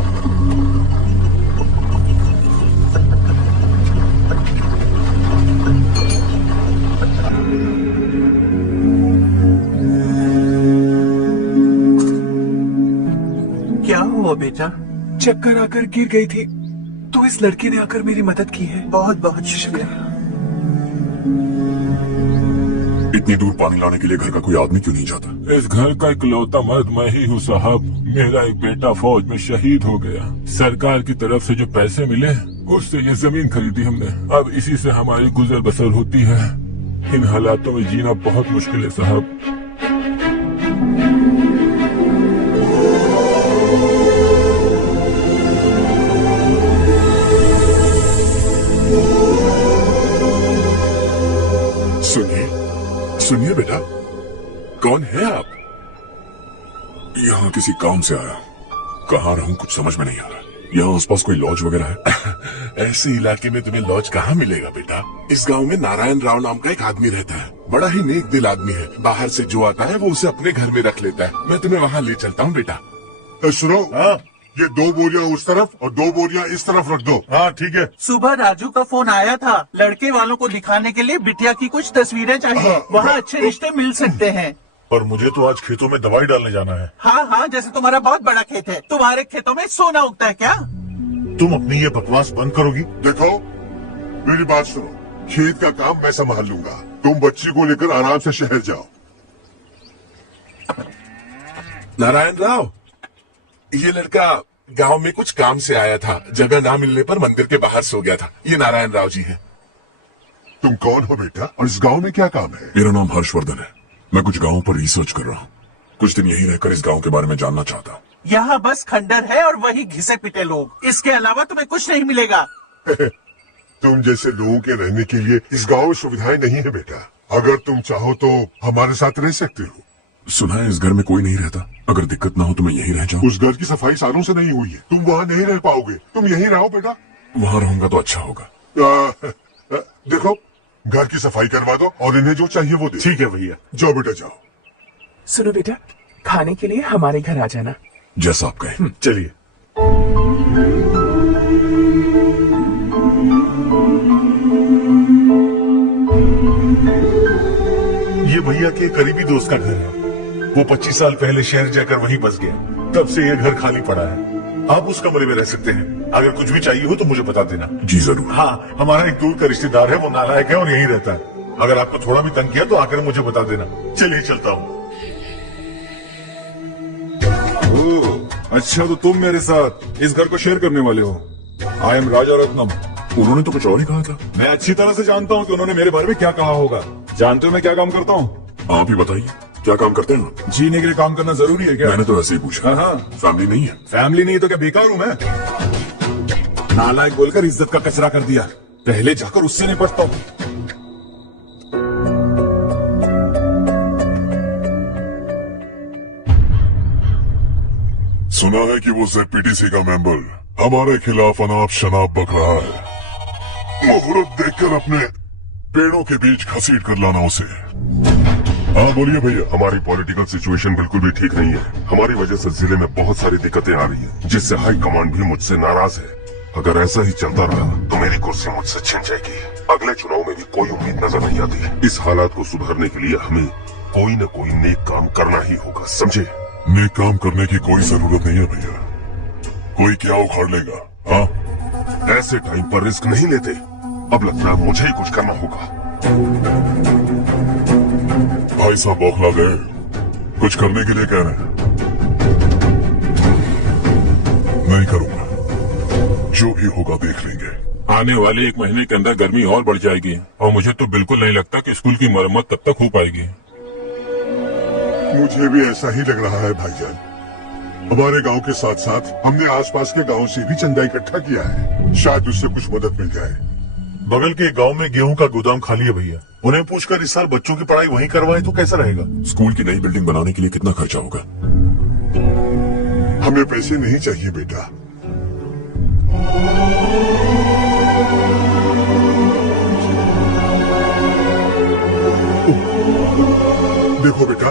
क्या हुआ बेटा? चक्कर आकर गिर गई थी तो इस लड़की ने आकर मेरी मदद की है। बहुत बहुत शुक्रिया। इतनी दूर पानी लाने के लिए घर का कोई आदमी क्यों नहीं जाता? इस घर का इकलौता मर्द मैं ही हूँ साहब। मेरा एक बेटा फौज में शहीद हो गया। सरकार की तरफ से जो पैसे मिले उससे ये जमीन खरीदी हमने। अब इसी से हमारी गुजर बसर होती है। इन हालातों में जीना बहुत मुश्किल है साहब। सुनिए सुनिए बेटा, कौन है आप? यहाँ किसी काम से आया। कहाँ रहूं कुछ समझ में नहीं आ रहा। यहाँ आसपास कोई लॉज वगैरह है? ऐसे इलाके में तुम्हें लॉज कहाँ मिलेगा बेटा? इस गांव में नारायण राव नाम का एक आदमी रहता है। बड़ा ही नेक दिल आदमी है। बाहर से जो आता है वो उसे अपने घर में रख लेता है। मैं तुम्हें वहाँ ले चलता हूँ बेटा। सुनो, ये 2 बोरियां उस तरफ और 2 बोरियां इस तरफ रख दो। हाँ ठीक है। सुबह राजू का फोन आया था। लड़के वालों को दिखाने के लिए बिटिया की कुछ तस्वीरें चाहिए। वहाँ अच्छे रिश्ते मिल सकते हैं। पर मुझे तो आज खेतों में दवाई डालने जाना है। हाँ हाँ, जैसे तुम्हारा बहुत बड़ा खेत है। तुम्हारे खेतों में सोना उगता है क्या? तुम अपनी ये बकवास बंद करोगी? देखो, मेरी बात सुनो। खेत का काम मैं संभाल लूंगा। तुम बच्ची को लेकर आराम से शहर जाओ। नारायण राव, ये लड़का गांव में कुछ काम से आया था। जगह ना मिलने पर मंदिर के बाहर सो गया था। ये नारायण राव जी हैं। तुम कौन हो बेटा और इस गांव में क्या काम है? मेरा नाम हर्षवर्धन है। मैं कुछ गाँव पर रिसर्च कर रहा हूँ। कुछ दिन यहीं रहकर इस गाँव के बारे में जानना चाहता हूँ। यहाँ बस खंडर है और वही घिसे पिटे लोग। इसके अलावा तुम्हें कुछ नहीं मिलेगा। तुम जैसे लोगों के रहने के लिए इस गांव में सुविधाएं नहीं है बेटा। अगर तुम चाहो तो हमारे साथ रह सकते हो। सुना है इस घर में कोई नहीं रहता। अगर दिक्कत ना हो तो मैं यहीं रह जाऊँ। उस घर की सफाई सालों से नहीं हुई है। तुम वहाँ नहीं रह पाओगे। तुम यहीं रहो बेटा। वहाँ रहूंगा तो अच्छा होगा। देखो, घर की सफाई करवा दो और इन्हें जो चाहिए वो दे। ठीक है भैया। जाओ बेटा जाओ। सुनो बेटा, खाने के लिए हमारे घर आ जाना। जैसा आप कहें। चलिए। ये भैया के करीबी दोस्त का घर है। वो 25 साल पहले शहर जाकर वहीं बस गया। तब से ये घर खाली पड़ा है। आप उस कमरे में रह सकते हैं। अगर कुछ भी चाहिए हो तो मुझे बता देना। जी जरूर। हाँ, हमारा एक दूर का रिश्तेदार है। वो नालायक है और यहीं रहता है। अगर आपको थोड़ा भी तंग किया तो आकर मुझे बता देना। चलिए चलता हूँ। अच्छा, तो तुम मेरे साथ इस घर को शेयर करने वाले हो। आई एम राजा रत्नम। उन्होंने तो कुछ और ही कहा था। मैं अच्छी तरह से जानता हूँ कि उन्होंने मेरे बारे में क्या कहा होगा। जानते हो मैं क्या काम करता हूँ? आप ही बताइए, क्या काम करते हैं आप? जीने के लिए काम करना जरूरी है क्या? मैंने तो ऐसे ही पूछा। हाँ। फैमिली नहीं है? फैमिली नहीं है तो क्या बेकार हूँ मैं? नालायक बोलकर इज्जत का कचरा कर दिया। पहले जाकर उससे निपटता हूँ। सुना है कि वो ZPTC का मेंबर हमारे खिलाफ अनाप शनाप बक रहा है। मुहूर्त देखकर अपने पेड़ों के बीच घसीट कर लाना उसे। हाँ बोलिए भैया। हमारी पॉलिटिकल सिचुएशन बिल्कुल भी ठीक नहीं है। हमारी वजह से जिले में बहुत सारी दिक्कतें आ रही हैं, जिससे हाई कमांड भी मुझसे नाराज है। अगर ऐसा ही चलता रहा तो मेरी कुर्सी मुझसे छिन जाएगी। अगले चुनाव में भी कोई उम्मीद नजर नहीं आती। इस हालात को सुधारने के लिए हमें कोई न कोई नेक काम करना ही होगा, समझे? नेक काम करने की कोई जरूरत नहीं है भैया। कोई क्या उखाड़ लेगा? हाँ, ऐसे टाइम पर रिस्क नहीं लेते। अब लगता है मुझे ही कुछ करना होगा। भाई साहब बौखला गए। कुछ करने के लिए कह रहे हैं। जो भी होगा देख लेंगे। आने वाले 1 महीने के अंदर गर्मी और बढ़ जाएगी और मुझे तो बिल्कुल नहीं लगता कि स्कूल की मरम्मत तब तक हो पाएगी। मुझे भी ऐसा ही लग रहा है भाईजान। हमारे गांव के साथ साथ हमने आसपास के गांव से भी चंदा इकट्ठा किया है, शायद उससे कुछ मदद मिल जाए। बगल के गांव में गेहूं का गोदाम खाली है भैया, उन्हें पूछकर इस साल बच्चों की पढ़ाई वहीं करवाएं तो कैसा रहेगा? स्कूल की नई बिल्डिंग बनाने के लिए कितना खर्चा होगा? हमें पैसे नहीं चाहिए बेटा। देखो बेटा,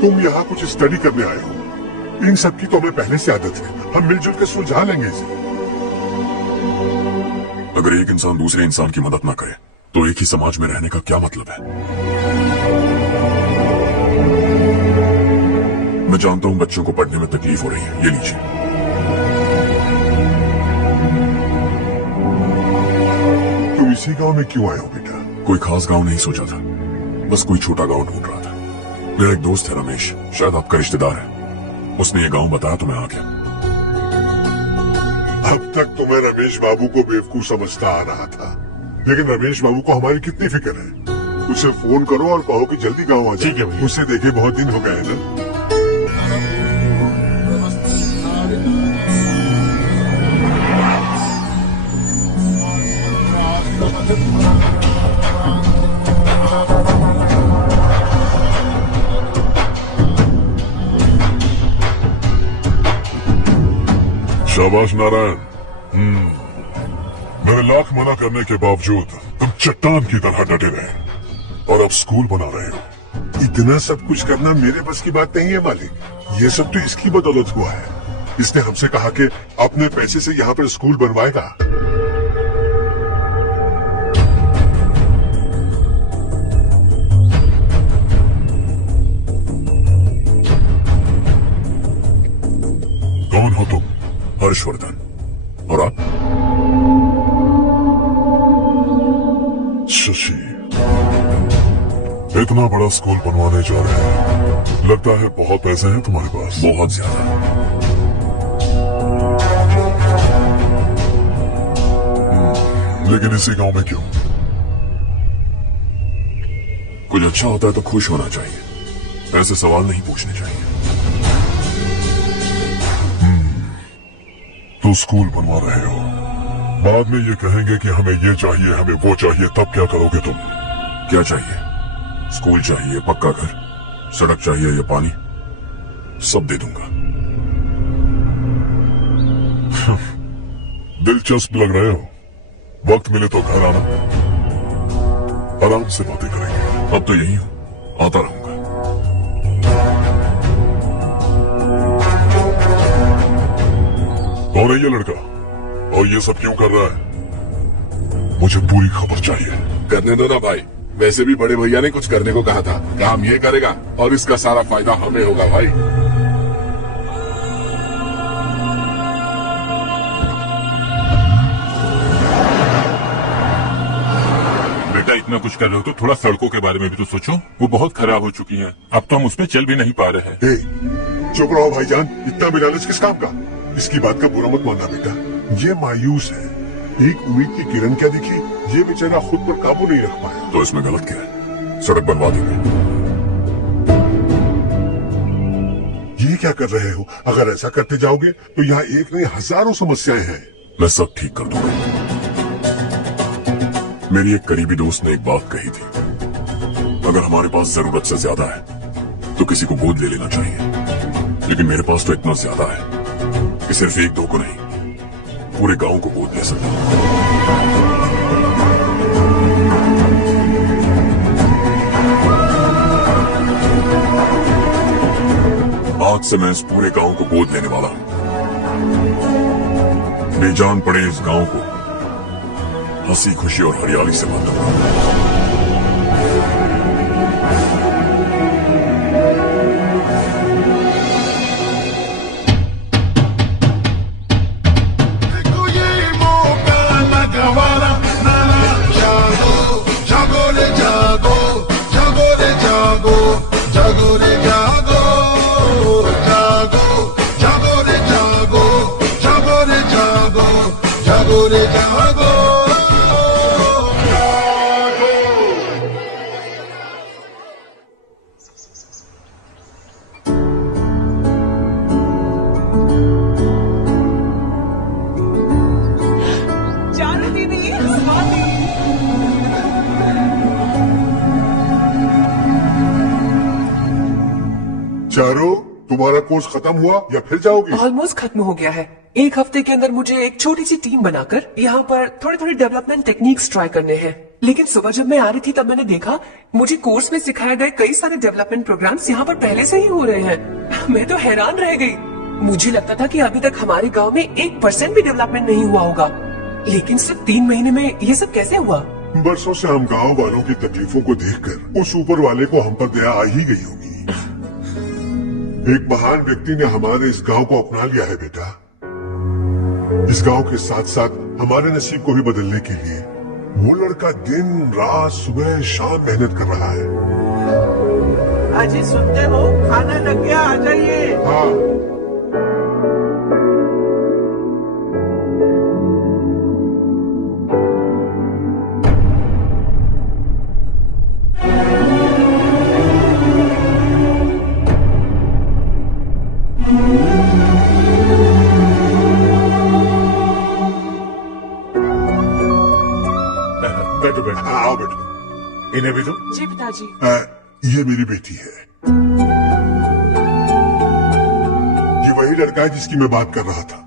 तुम यहाँ कुछ स्टडी करने आए हो, इन सब की तो हमें पहले से आदत है, हम मिलजुल के सुलझा लेंगे इसे। अगर एक इंसान दूसरे इंसान की मदद ना करे तो एक ही समाज में रहने का क्या मतलब है? मैं जानता हूं बच्चों को पढ़ने में तकलीफ हो रही है, ये लीजिए। तुम इसी गांव में क्यों आए हो बेटा? कोई खास गांव नहीं सोचा था, बस कोई छोटा गांव ढूंढ रहा था। मेरा एक दोस्त है रमेश, शायद आपका रिश्तेदार है, उसने ये गांव बताया तो मैं आ गया। अब तक तो मैं रमेश बाबू को बेवकूफ समझता आ रहा था, लेकिन रमेश बाबू को हमारी कितनी फिक्र है। उसे फोन करो और कहो कि जल्दी गांव आ जाए। ठीक है भैया। उसे देखे बहुत दिन हो गए हैं ना। शाबाश नारायण। मैंने लाख मना करने के बावजूद तुम चट्टान की तरह डटे रहे और अब स्कूल बना रहे हो। इतना सब कुछ करना मेरे बस की बात नहीं है मालिक, ये सब तो इसकी बदौलत हुआ है। इसने हमसे कहा कि अपने पैसे से यहाँ पर स्कूल बनवाएगा। कौन हो तुम? हर्षवर्धन। और आप? शशि, इतना बड़ा स्कूल बनवाने जा रहे हैं, लगता है बहुत पैसे हैं तुम्हारे पास। बहुत ज्यादा। लेकिन इसी गांव में क्यों? कुछ अच्छा होता है तो खुश होना चाहिए, ऐसे सवाल नहीं पूछने चाहिए। तो स्कूल बनवा रहे हो, बाद में ये कहेंगे कि हमें ये चाहिए, हमें वो चाहिए, तब क्या करोगे तुम? क्या चाहिए? स्कूल चाहिए, पक्का घर, सड़क चाहिए या पानी, सब दे दूंगा। दिलचस्प लग रहे हो। वक्त मिले तो घर आना, आराम से बातें करेंगे। अब तो यही हूं, आता रहूंगा। कौन है ये लड़का और ये सब क्यों कर रहा है? मुझे पूरी खबर चाहिए। करने दो ना भाई, वैसे भी बड़े भैया ने कुछ करने को कहा था, काम ये करेगा और इसका सारा फायदा हमें होगा भाई। बेटा इतना कुछ कर रहे हो तो थोड़ा सड़कों के बारे में भी तो सोचो, वो बहुत खराब हो चुकी हैं। अब तो हम उस पर चल भी नहीं पा रहे हैं। ए, चुप रहो भाईजान, इतना भी लालच किस काम का? इसकी बात का बुरा मत मानना बेटा, ये मायूस है। एक उम्मीद की किरण क्या दिखी, ये बेचारा खुद पर काबू नहीं रख पाया। तो इसमें गलत क्या है? सड़क बनवा देंगे। ये क्या कर रहे हो? अगर ऐसा करते जाओगे तो यहाँ एक नहीं हजारों समस्याएं हैं। मैं सब ठीक कर दूंगा। मेरी एक करीबी दोस्त ने एक बात कही थी, अगर हमारे पास जरूरत से ज्यादा है तो किसी को गोद ले लेना चाहिए, लेकिन मेरे पास तो इतना ज्यादा है कि सिर्फ एक दो को नहीं, पूरे गांव को गोद ले सकता हूं। आज से मैं इस पूरे गांव को गोद लेने वाला हूं। बेजान पड़े इस गांव को हंसी खुशी और हरियाली से भर दूंगा। रे जागो चारू दीदी, स्वाति। चारू, तुम्हारा कोर्स खत्म हुआ या फिर जाओगी? ऑलमोस्ट खत्म हो गया है। एक हफ्ते के अंदर मुझे एक छोटी सी टीम बनाकर यहाँ पर थोड़ी थोड़ी डेवलपमेंट टेक्निक्स ट्राई करने हैं। लेकिन सुबह जब मैं आ रही थी तब मैंने देखा मुझे कोर्स में सिखाए गए कई सारे डेवलपमेंट प्रोग्राम्स यहाँ पर पहले से ही हो रहे हैं। मैं तो हैरान रह गई। मुझे लगता था कि अभी तक हमारे गांव में 1% भी डेवलपमेंट नहीं हुआ होगा, लेकिन सिर्फ 3 महीने में ये सब कैसे हुआ? बरसों से हम गांव वालों की तकलीफों को देखकर उस ऊपर वाले को हम पर दया आ ही गई होगी। एक महान व्यक्ति ने हमारे इस गांव को अपना लिया है बेटा। इस गांव के साथ साथ हमारे नसीब को भी बदलने के लिए वो लड़का दिन रात सुबह शाम मेहनत कर रहा है। अजी सुनते हो, खाना लग गया, आ जाइए। हाँ, बैठो बैठो, आओ बेटो। इन्हें भी दो। जी पिताजी। ये मेरी बेटी है। ये वही लड़का है जिसकी मैं बात कर रहा था।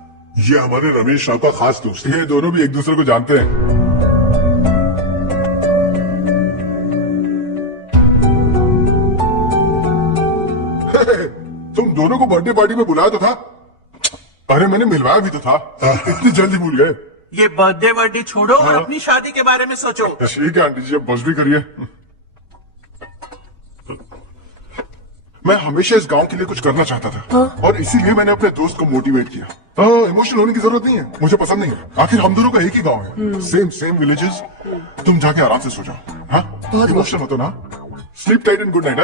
ये हमारे रमेश राव का खास दोस्त है। ये दोनों भी एक दूसरे को जानते हैं। तुम दोनों को बर्थडे पार्टी में बुलाया तो था। अरे मैंने मिलवाया भी तो था। इतनी जल्दी भूल गए। ये बर्थडे वर्डे छोड़ो और अपनी शादी के बारे में सोचो। ठीक है आंटी जी, अब बस भी करिए। मैं हमेशा इस गांव के लिए कुछ करना चाहता था और इसीलिए मैंने अपने दोस्त को मोटिवेट किया। इमोशनल होने की जरूरत नहीं है, मुझे पसंद नहीं है। आखिर हम दोनों का एक ही गांव है, सेम विलेजेस। तुम जाके आराम से सो जाओ। हाँ, इमोशनल मत हो ना। Sleep tight and good night.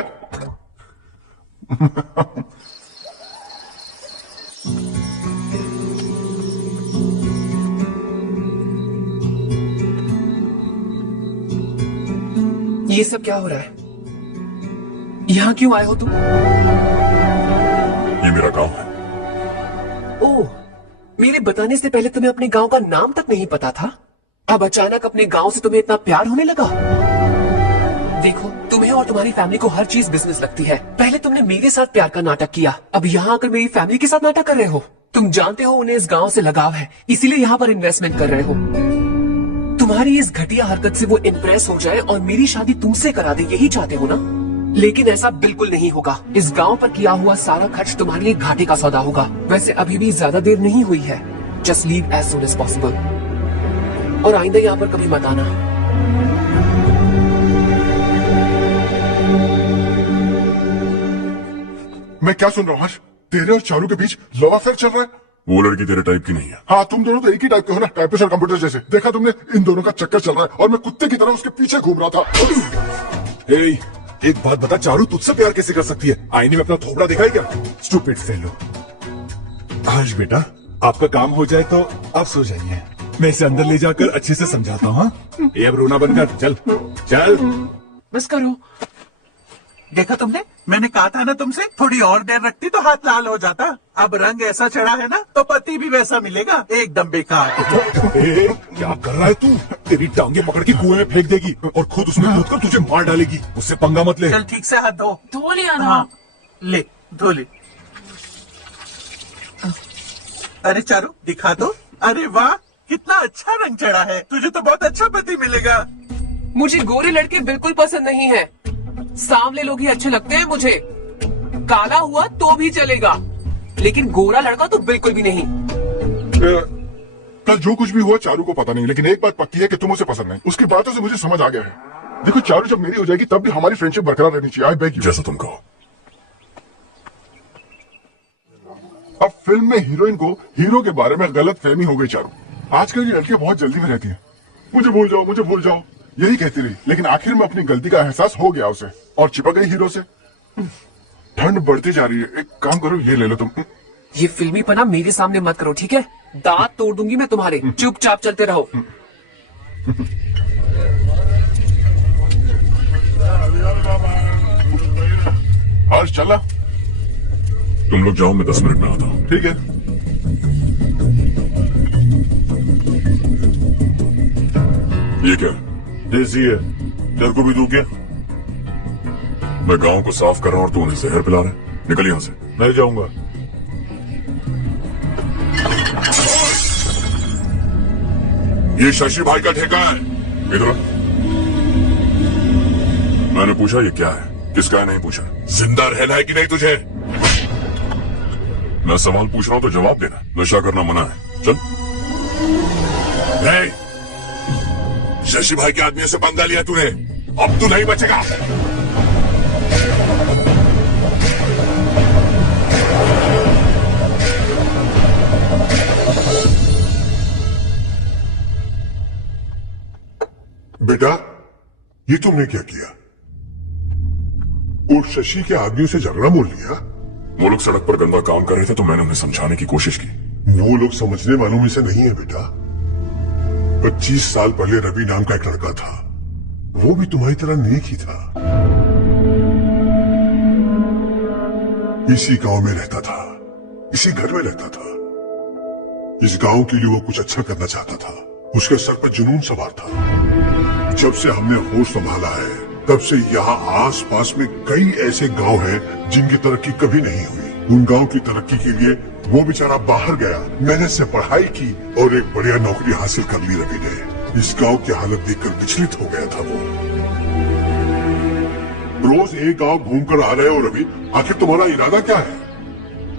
ये सब क्या हो रहा है? यहाँ क्यों आए हो तुम? ये मेरा गांव है। ओह, मेरे बताने से पहले तुम्हें अपने गांव का नाम तक नहीं पता था? अब अचानक अपने गांव से तुम्हें इतना प्यार होने लगा? देखो, तुम्हें और तुम्हारी फैमिली को हर चीज बिजनेस लगती है। पहले तुमने मेरे साथ प्यार का नाटक किया, अब यहाँ आकर मेरी फैमिली के साथ नाटक कर रहे हो। तुम जानते हो उन्हें इस गांव से लगाव है, इसीलिए यहाँ पर इन्वेस्टमेंट कर रहे हो। तुम्हारी इस घटिया हरकत से वो इम्प्रेस हो जाए और मेरी शादी तुमसे करा दे, यही चाहते हो ना? लेकिन ऐसा बिल्कुल नहीं होगा। इस गांव पर किया हुआ सारा खर्च तुम्हारे लिए घाटे का सौदा होगा। वैसे अभी भी ज्यादा देर नहीं हुई है। Just leave as soon as possible और आइंदा यहाँ पर कभी मत आना। मैं क्या सुन रहा हूँ हर्ष? तेरे और चारू के बीच लव अफेयर चल रहा है? वो लड़की तेरे टाइप की नहीं है। हाँ, तुम दोनों तो एक ही टाइप के हो ना, टाइपिस्ट और कंप्यूटर जैसे। देखा तुमने, इन दोनों का चक्कर चल रहा है और मैं कुत्ते की तरह उसके पीछे घूम रहा था। एक बात बता, चारू तुझसे प्यार कैसे कर सकती है? आईने में अपना थोपड़ा दिखाई क्या? Stupid fellow. आज बेटा आपका काम हो जाए तो आप सो जाइए, मैं इसे अंदर ले जाकर अच्छे से समझाता हूँ। हाँ? ये अब रोना बंद कर, चल चल। बस करो। देखा तुमने, मैंने कहा था ना तुमसे, थोड़ी और देर रखती तो हाथ लाल हो जाता। अब रंग ऐसा चढ़ा है ना तो पति भी वैसा मिलेगा, एकदम बेकार। क्या कर रहा है तू? तेरी टांगे पकड़ के कुएं में फेंक देगी और खुद उसमें कूद कर तुझे मार डालेगी। उससे पंगा मत ले। चल ठीक से हाथ धो। धो लिया ना। हाँ, ले धो ले। अरे चारू दिखा दो। अरे वाह, कितना अच्छा रंग चढ़ा है। तुझे तो बहुत अच्छा पति मिलेगा। मुझे गोरे लड़के बिल्कुल पसंद नहीं है। सांवले लोग ही अच्छे लगते हैं मुझे। काला हुआ तो भी चलेगा, लेकिन गोरा लड़का तो बिल्कुल भी नहीं। कल जो कुछ भी हुआ चारू को पता नहीं, लेकिन एक बात पक्की है कि तुम उसे पसंद नहीं। उसकी बातों से मुझे समझ आ गया है। देखो चारू जब मेरी हो जाएगी तब भी हमारी फ्रेंडशिप बरकरार रहनी चाहिए। I beg you. जैसा तुम कहो। अब फिल्म में हीरोइन को हीरो के बारे में गलत फहमी हो गई चारू। आजकल की लड़कियां बहुत जल्दी में रहती हैं। मुझे भूल जाओ, मुझे भूल जाओ, यही कहती रही, लेकिन आखिर में अपनी गलती का एहसास हो गया उसे और चिपक गई हीरो से। ठंड बढ़ती जा रही है, एक काम करो, ये ले लो तुम। ये फिल्मी पना मेरे सामने मत करो, ठीक है? दांत तोड़ दूंगी मैं तुम्हारे। चुपचाप चलते रहो। हर्ष चला, तुम लोग जाओ, मैं 10 मिनट में आता हूँ। ठीक है। ये क्या? देसी है, तेरे को भी दूं क्या? मैं गांव को साफ कर रहा हूँ और तू उन्हें जहर पिला रहा है। निकल यहां से। मैं जाऊंगा। ये शशि भाई का ठेका है। इधर आ। मैंने पूछा ये क्या है, किसका है नहीं पूछा। जिंदा रहना है कि नहीं तुझे? मैं सवाल पूछ रहा हूं तो जवाब देना। नशा करना मना है। चल। नहीं, शशि भाई के आदमियों से पंगा लिया तूने, अब तू नहीं बचेगा। बेटा, ये तुमने क्या किया? और शशि के आदमियों से झगड़ा मोल लिया? वो लोग सड़क पर गंदा काम कर रहे थे तो मैंने उन्हें समझाने की कोशिश की। वो लोग समझने वालों में से नहीं है बेटा। 25 साल पहले रवि नाम का एक लड़का था, वो भी तुम्हारी तरह नेक ही था। इसी गांव में रहता था, इसी घर में रहता था। इस गांव के लिए वो कुछ अच्छा करना चाहता था। उसके सर पर जुनून सवार था। जब से हमने होश संभाला है, तब से यहाँ आस पास में कई ऐसे गांव हैं जिनकी तरक्की कभी नहीं हुई। उन गांव की तरक्की के लिए वो बेचारा बाहर गया, मेहनत से पढ़ाई की और एक बढ़िया नौकरी हासिल कर ली रवि ने। इस गांव की हालत देखकर विचलित हो गया था वो। रोज एक गांव घूमकर आ रहे हो रवि, आखिर तुम्हारा इरादा क्या है?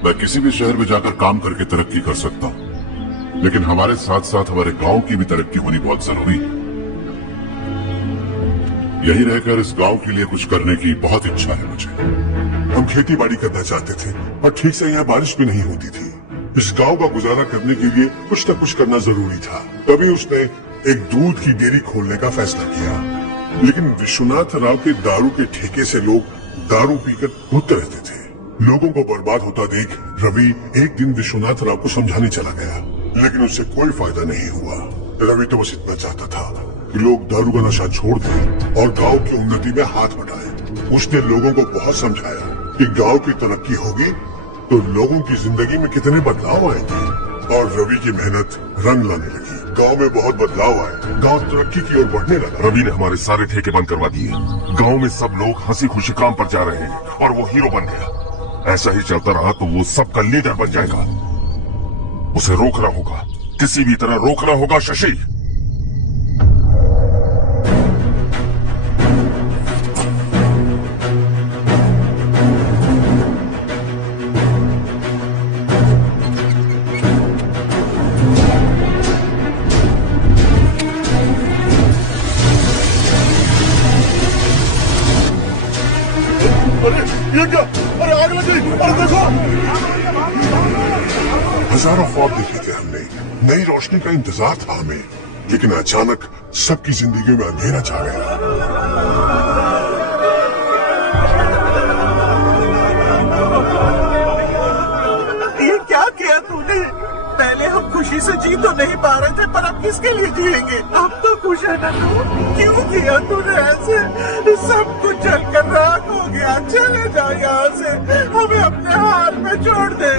मैं किसी भी शहर में जाकर काम करके तरक्की कर सकता हूँ, लेकिन हमारे साथ साथ हमारे गांव की भी तरक्की होनी बहुत जरूरी है। यही रहकर इस गांव के लिए कुछ करने की बहुत इच्छा है मुझे। हम खेती बाड़ी करना चाहते थे, पर ठीक से यहाँ बारिश भी नहीं होती थी। इस गांव का गुजारा करने के लिए कुछ न कुछ करना जरूरी था। तभी उसने एक दूध की डेयरी खोलने का फैसला किया। लेकिन विश्वनाथ राव के दारू के ठेके से लोग दारू पीकर कूदते रहते थे। लोगों को बर्बाद होता देख रवि एक दिन विश्वनाथ राव को समझाने चला गया, लेकिन उससे कोई फायदा नहीं हुआ। रवि तो बस इतना चाहता था कि लोग दारू का नशा छोड़ दें और गांव की उन्नति में हाथ बटाएं। उसने लोगों को बहुत समझाया कि गांव की तरक्की होगी तो लोगों की जिंदगी में कितने बदलाव आएंगे, और रवि की मेहनत रंग लाने लगी। गांव में बहुत बदलाव आए, गांव तरक्की की ओर बढ़ने लगा। रवि ने हमारे सारे ठेके बंद करवा दिए। गांव में सब लोग हंसी खुशी काम पर जा रहे हैं और वो हीरो बन गया। ऐसा ही चलता रहा तो वो सबका लीडर बन जाएगा। उसे रोकना होगा, किसी भी तरह रोकना होगा शशि। ये क्या? अरे आग लगी! अरे देखो! हजारों ख्वाब देखे थे हमने, नई रोशनी का इंतजार था हमें, लेकिन अचानक सबकी जिंदगी में अंधेरा छा गया। ये क्या किया तूने? पहले हम खुशी से जी तो नहीं पा रहे थे, पर अब किसके लिए जिएंगे? अब तो खुश है ना तू? क्यों किया तूने ऐसे? सब कुछ जलकर राख हो गया। चले जा यहाँ से, हमें अपने हाल में छोड़ दे।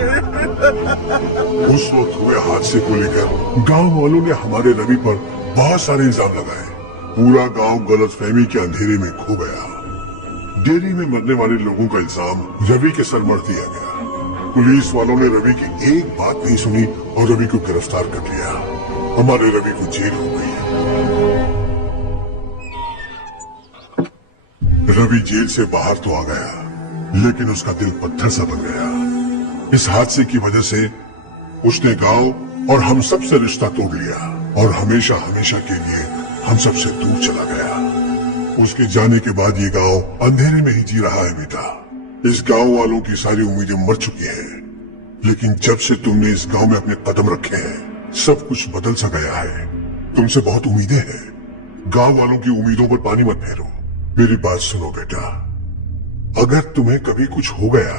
उस वक्त हुए हादसे को लेकर गांव वालों ने हमारे रवि पर बहुत सारे इल्जाम लगाए। पूरा गांव गलतफहमी के अंधेरे में खो गया। डेयरी में मरने वाले लोगों का इल्जाम रवि के सर मर दिया गया। पुलिस वालों ने रवि की एक बात नहीं सुनी और रवि को गिरफ्तार कर लिया। हमारे रवि को जेल हो गई। रवि जेल से बाहर तो आ गया, लेकिन उसका दिल पत्थर सा बन गया। इस हादसे की वजह से उसने गांव और हम सब से रिश्ता तोड़ लिया और हमेशा हमेशा के लिए हम सब से दूर चला गया। उसके जाने के बाद ये गांव अंधेरे में ही जी रहा है बेटा। इस गांव वालों की सारी उम्मीदें मर चुकी हैं, लेकिन जब से तुमने इस गांव में अपने कदम रखे हैं, सब कुछ बदल सा गया है। तुमसे बहुत उम्मीदें हैं। गांव वालों की उम्मीदों पर पानी मत फेरो। मेरी बात सुनो बेटा, अगर तुम्हें कभी कुछ हो गया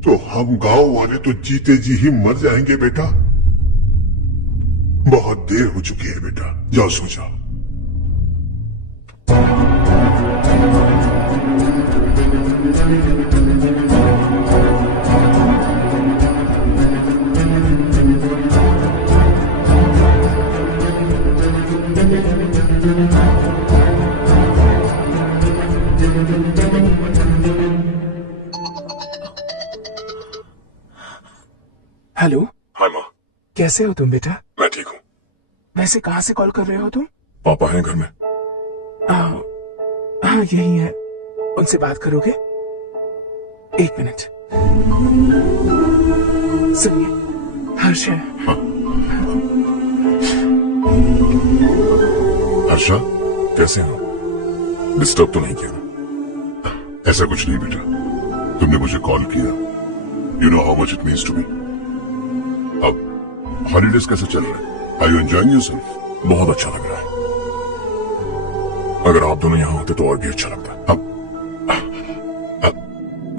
तो हम गांव वाले तो जीते जी ही मर जाएंगे बेटा। बहुत देर हो चुकी है बेटा, जाओ सो जाओ। हेलो, हाय माँ, कैसे हो तुम बेटा? मैं ठीक हूँ। वैसे कहाँ से कॉल कर रहे हो तुम? पापा हैं घर में। हाँ यही है, उनसे बात करोगे? एक मिनट, सुनिए, हर्ष है। हर्षा, कैसे हो? डिस्टर्ब तो नहीं किया ना? ऐसा कुछ नहीं बेटा, तुमने मुझे कॉल किया। You know how much it means to me. अब हॉलीडेज कैसे चल रहा है? Are you enjoying yourself? बहुत अच्छा लग रहा है। अगर आप दोनों यहाँ होते तो और भी अच्छा लगता।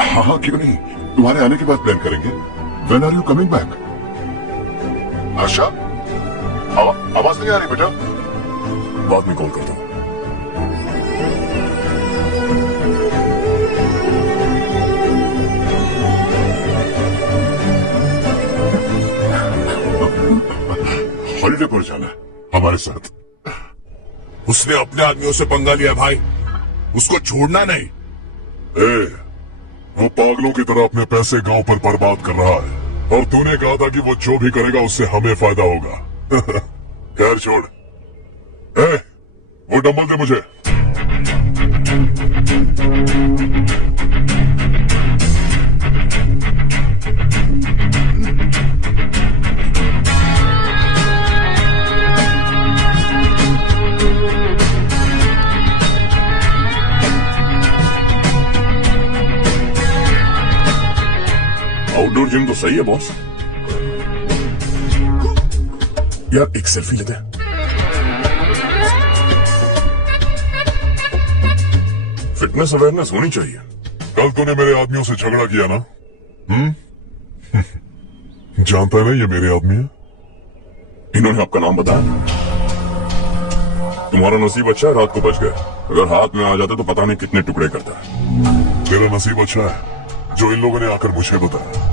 हाँ हाँ, क्यों नहीं, तुम्हारे आने के बाद प्लान करेंगे। When are you coming back? Asha, आवाज नहीं आ रही बेटा। बाद में कॉल करता हूँ। हॉलीडे पर जाना है हमारे साथ। उसने अपने आदमियों से पंगा लिया भाई, उसको छोड़ना नहीं। ए, वो पागलों की तरह अपने पैसे गांव पर बर्बाद कर रहा है और तूने कहा था कि वो जो भी करेगा उससे हमें फायदा होगा। खैर छोड़। ए, वो डंबल दे मुझे। आउटडोर जिम तो सही है बॉस। यार एक सेल्फी लेते हैं। फिटनेस अवेयरनेस होनी चाहिए। कल तूने मेरे आदमियों से झगड़ा किया ना? जानता है ना ये मेरे आदमी है। इन्होंने आपका नाम बताया। तुम्हारा नसीब अच्छा है, रात को बच गए। अगर हाथ में आ जाते तो पता नहीं कितने टुकड़े करता है। तेरा नसीब अच्छा है जो इन लोगों ने आकर मुझे बताया।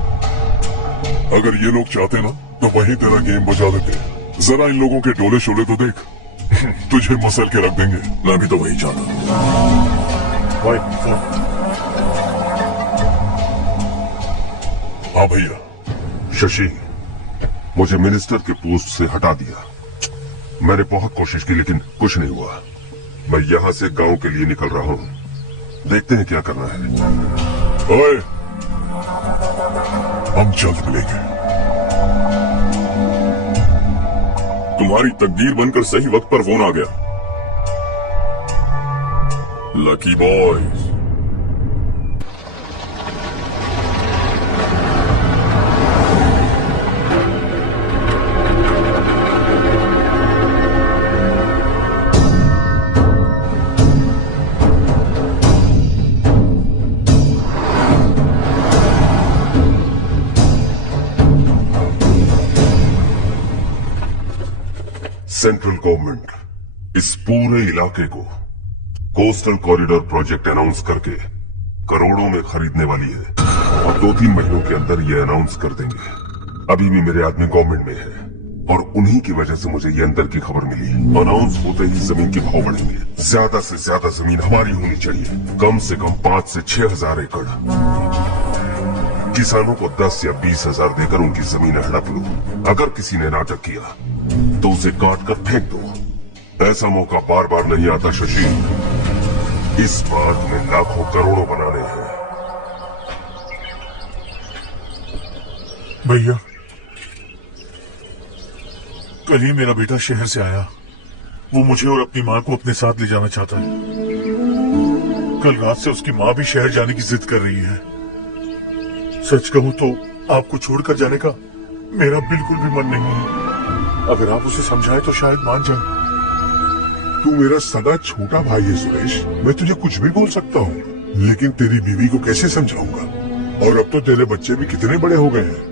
अगर ये लोग चाहते ना तो वहीं तेरा गेम बजा देते। जरा इन लोगों के डोले शोले तो देख। तुझे मसल के रख देंगे। मैं भी तो वही चाहता हूँ। हाँ भैया। शशि, मुझे मिनिस्टर के पोस्ट से हटा दिया। मैंने बहुत कोशिश की लेकिन कुछ नहीं हुआ। मैं यहाँ से गांव के लिए निकल रहा हूँ। देखते हैं क्या करना है। ओए, हम जल्द मिलेंगे। तुम्हारी तकदीर बनकर सही वक्त पर फोन आ गया। Lucky boys. सेंट्रल गवर्नमेंट इस पूरे इलाके को कोस्टल कॉरिडोर प्रोजेक्ट अनाउंस करके करोड़ों में खरीदने वाली है और 2-3 महीनों के अंदर ये अनाउंस कर देंगे। अभी भी मेरे आदमी गवर्नमेंट में है और उन्हीं की वजह से मुझे ये अंदर की खबर मिली। अनाउंस होते ही जमीन के भाव बढ़ेंगे। ज्यादा से ज्यादा जमीन हमारी होनी चाहिए, कम से कम 5 से 6 हजार एकड़। किसानों को 10 या 20 हजार देकर उनकी जमीनें हड़प लो। अगर किसी ने नाटक किया तो उसे काट कर फेंक दो। ऐसा मौका बार बार नहीं आता शशि। इस बार तुम्हें लाखों करोड़ों बनाने हैं। भैया, कल ही मेरा बेटा शहर से आया। वो मुझे और अपनी माँ को अपने साथ ले जाना चाहता है। कल रात से उसकी माँ भी शहर जाने की जिद कर रही है। सच कहूं तो आपको छोड़कर जाने का मेरा बिल्कुल भी मन नहीं है। अगर आप उसे समझाएं तो शायद मान जाए। तू मेरा सदा छोटा भाई है सुरेश, मैं तुझे कुछ भी बोल सकता हूँ, लेकिन तेरी बीवी को कैसे समझाऊंगा? और अब तो तेरे बच्चे भी कितने बड़े हो गए हैं।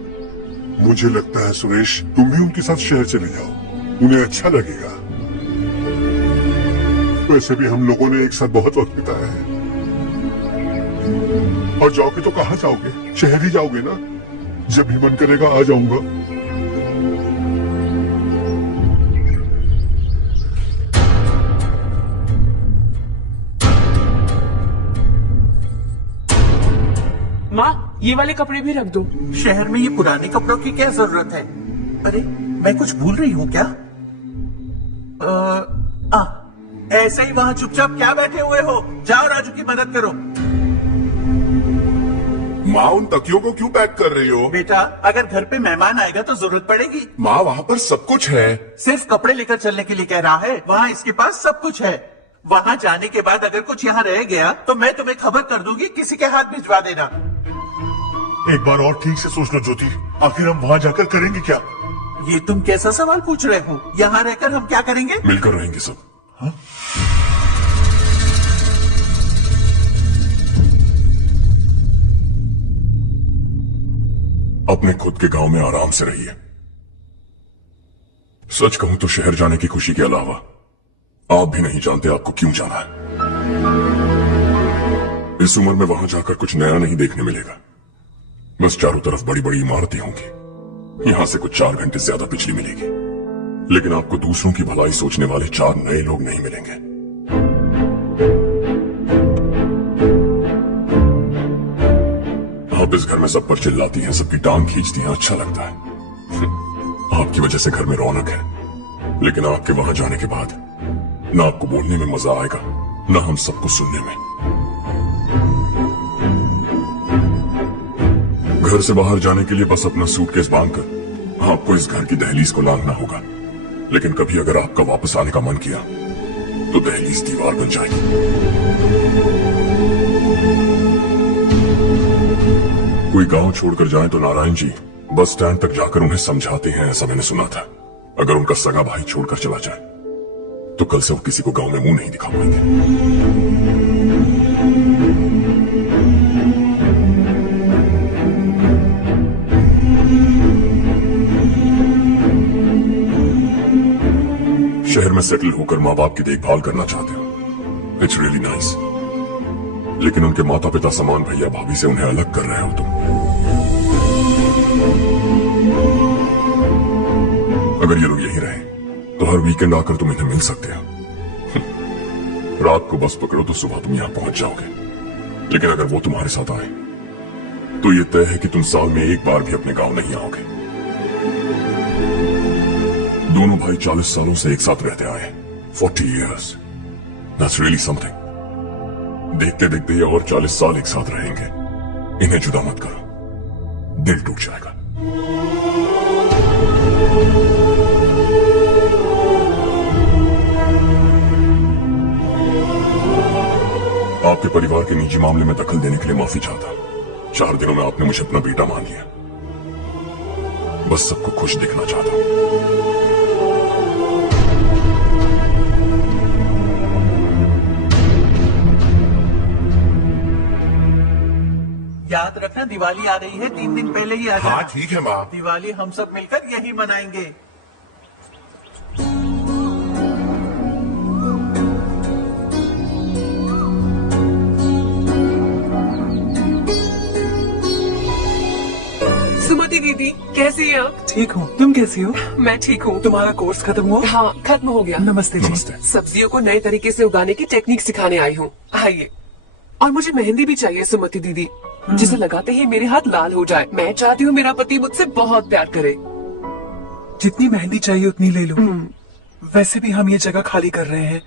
मुझे लगता है सुरेश, तुम भी उनके साथ शहर चले जाओ, उन्हें अच्छा लगेगा। वैसे भी हम लोगों ने एक साथ बहुत वक्त बिताया है। और जाओगे तो कहाँ जाओगे? शहर ही जाओगे ना? जब भी मन करेगा आ जाऊंगा। माँ, ये वाले कपड़े भी रख दो। शहर में ये पुराने कपड़ों की क्या जरूरत है? अरे मैं कुछ भूल रही हूँ क्या? ऐसे ही वहाँ चुपचाप क्या बैठे हुए हो? जाओ राजू की मदद करो। माँ, उन तकियों को क्यों पैक कर रही हो? बेटा, अगर घर पे मेहमान आएगा तो जरूरत पड़ेगी। माँ, वहाँ पर सब कुछ है। सिर्फ कपड़े लेकर चलने के लिए कह रहा है, वहाँ इसके पास सब कुछ है। वहाँ जाने के बाद अगर कुछ यहाँ रह गया तो मैं तुम्हें खबर कर दूंगी, किसी के हाथ भिजवा देना। एक बार और ठीक से सोच लो ज्योति, आखिर हम वहाँ जाकर करेंगे क्या? ये तुम कैसा सवाल पूछ रहे हो? यहाँ रहकर हम क्या करेंगे? मिलकर रहेंगे सब। हाँ? अपने खुद के गांव में आराम से रहिए। सच कहूं तो शहर जाने की खुशी के अलावा आप भी नहीं जानते आपको क्यों जाना है। इस उम्र में वहां जाकर कुछ नया नहीं देखने मिलेगा। बस चारों तरफ बड़ी बड़ी इमारतें होंगी। यहां से कुछ 4 घंटे ज्यादा बिजली मिलेगी, लेकिन आपको दूसरों की भलाई सोचने वाले 4 नए लोग नहीं मिलेंगे। आप इस घर में सब पर चिल्लाती हैं, सबकी टांग खींचती हैं, अच्छा लगता है। आपकी वजह से घर में रौनक है, लेकिन आपके वहां जाने के बाद ना आपको बोलने में मजा आएगा, ना हम सबको सुनने में। घर से बाहर जाने के लिए बस अपना सूटकेस बांधकर आपको इस घर की दहलीज को लांघना होगा। लेकिन कभी अगर आपका वापस आने का मन किया तो दहलीज दीवार बन जाएगी। कोई गांव छोड़कर जाए तो नारायण जी बस स्टैंड तक जाकर उन्हें समझाते हैं, ऐसा मैंने सुना था। अगर उनका सगा भाई छोड़कर चला जाए तो कल से वो किसी को गांव में मुंह नहीं दिखा पाएंगे। शहर में सेटल होकर माँ बाप की देखभाल करना चाहते हो, इट्स रियली नाइस। लेकिन उनके माता पिता समान भैया भाभी से उन्हें अलग कर रहे हो तुम। अगर ये लोग यहीं रहे तो हर वीकेंड आकर तुम इन्हें मिल सकते हो। रात को बस पकड़ो तो सुबह तुम यहां पहुंच जाओगे। लेकिन अगर वो तुम्हारे साथ आए तो ये तय है कि तुम साल में एक बार भी अपने गांव नहीं आओगे। दोनों भाई 40 सालों से एक साथ रहते आए, 40 years, that's really something। देखते देखते ये और 40 साल एक साथ रहेंगे। इन्हें जुदा मत करो, दिल टूट जाएगा। आपके परिवार के निजी मामले में दखल देने के लिए माफी चाहता। 4 दिनों में आपने मुझे अपना बेटा मान लिया। बस सबको खुश दिखना चाहता हूं। याद रखना, दिवाली आ रही है, 3 दिन पहले ही आ जाना। हाँ ठीक है माँ। दिवाली हम सब मिलकर यही मनाएंगे। सुमति दीदी, कैसी हैं आप? ठीक हूँ, तुम कैसी हो? मैं ठीक हूँ। तुम्हारा कोर्स खत्म हुआ? हाँ, खत्म हो गया। नमस्ते जी। नमस्ते। सब्जियों को नए तरीके से उगाने की टेक्निक सिखाने आई हूँ। आइए। और मुझे मेहंदी भी चाहिए सुमति दीदी, जिसे लगाते ही मेरे हाथ लाल हो जाए। मैं चाहती हूँ मेरा पति मुझसे बहुत प्यार करे। जितनी मेहंदी चाहिए उतनी ले लो। वैसे भी हम ये जगह खाली कर रहे हैं।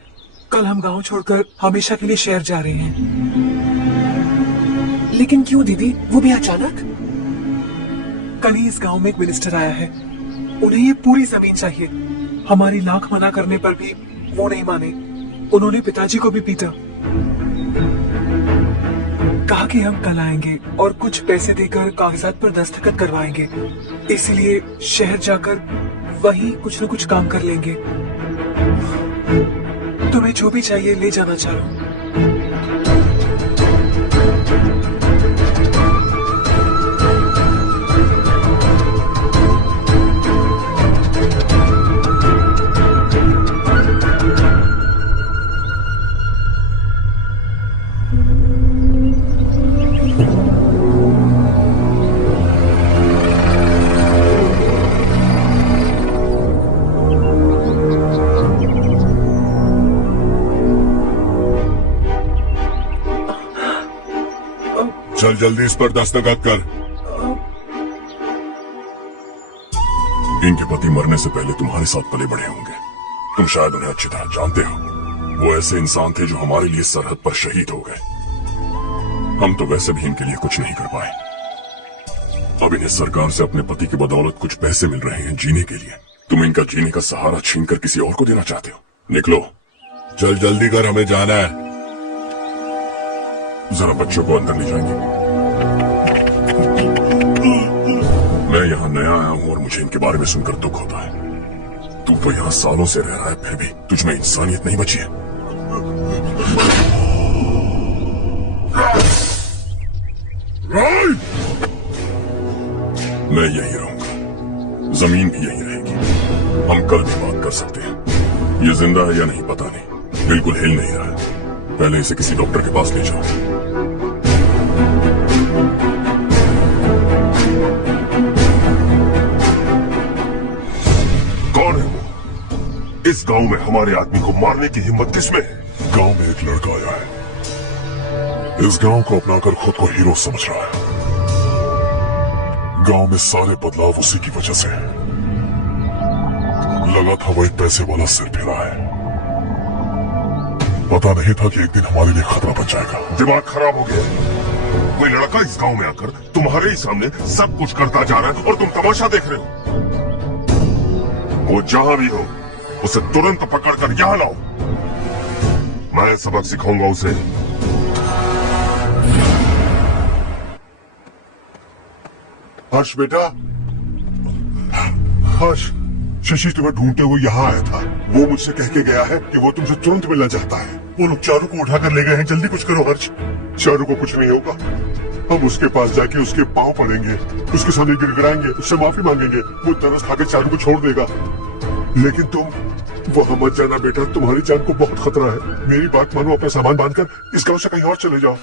कल हम गांव छोड़कर हमेशा के लिए शहर जा रहे हैं। लेकिन क्यों दीदी, वो भी अचानक? कल ही इस गांव में एक मिनिस्टर आया है, उन्हें ये पूरी जमीन चाहिए। हमारी लाख मना करने पर भी वो नहीं माने। उन्होंने पिताजी को भी पीटा। कहा कि हम कल आएंगे और कुछ पैसे देकर कागजात पर दस्तखत करवाएंगे। इसलिए शहर जाकर वही कुछ न कुछ काम कर लेंगे। तुम्हें जो भी चाहिए ले जाना चाहो। चल जल्दी इस पर दस्तखत कर। इनके पति मरने से पहले तुम्हारे साथ पले बड़े होंगे। तुम शायद उन्हें अच्छी तरह जानते हो। वो ऐसे इंसान थे जो हमारे लिए सरहद पर शहीद हो गए। हम तो वैसे भी इनके लिए कुछ नहीं कर पाए। अब इन्हें सरकार से अपने पति की बदौलत कुछ पैसे मिल रहे हैं जीने के लिए। तुम इनका जीने का सहारा छीनकर किसी और को देना चाहते हो। निकलो, चल जल्दी कर, हमें जाना है। जरा बच्चों को अंदर ले जाएंगे। मैं यहाँ नया आया हूँ और मुझे इनके बारे में सुनकर दुख होता है। तू तो यहाँ सालों से रह रहा है, फिर भी तुझ में इंसानियत नहीं बची है। मैं यही रहूंगा, जमीन भी यही रहेगी। हम कल भी बात कर सकते हैं। ये जिंदा है या नहीं पता नहीं, बिल्कुल हिल नहीं रहा है। पहले इसे किसी डॉक्टर के पास ले जाओ। कौन है वो? इस गांव में हमारे आदमी को मारने की हिम्मत किसमें है? गांव में एक लड़का आया है, इस गांव को अपनाकर खुद को हीरो समझ रहा है। गांव में सारे बदलाव उसी की वजह से है। लगा था वो एक पैसे वाला सिर फिरा है। पता नहीं था कि एक दिन हमारे लिए खतरा बन जाएगा। दिमाग खराब हो गया। कोई लड़का इस गांव में आकर तुम्हारे ही सामने सब कुछ करता जा रहा है और तुम तमाशा देख रहे हो। वो जहां भी हो उसे तुरंत पकड़कर यहां लाओ। मैं सबक सिखाऊंगा उसे। हर्ष बेटा, हर्ष, शशि तुम्हें ढूंढते हुए यहाँ आया था। वो मुझसे कह के गया है कि वो तुमसे तुरंत मिलना चाहता है। वो लोग चारू को उठाकर ले गए हैं, जल्दी कुछ करो हर्ष। चारू को कुछ नहीं होगा। हम उसके पास जाके उसके पांव पड़ेंगे, उसके सामने गिड़गिड़ाएंगे, उससे माफी मांगेंगे। वो तरस खा के चारू को छोड़ देगा। लेकिन तुम वहां मत जाना बेटा, तुम्हारी जान को बहुत खतरा है। मेरी बात मानो, अपना सामान बांधकर इस गांव से कहीं और चले जाओ।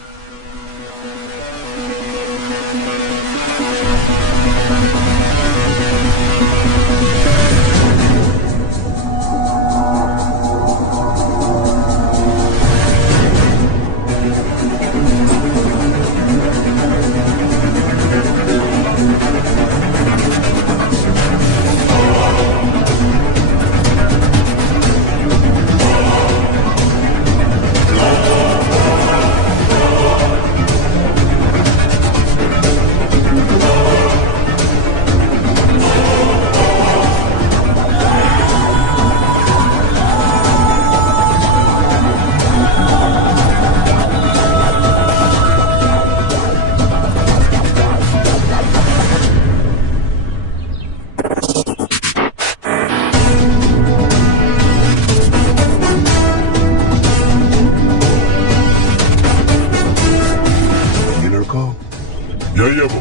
यही है वो।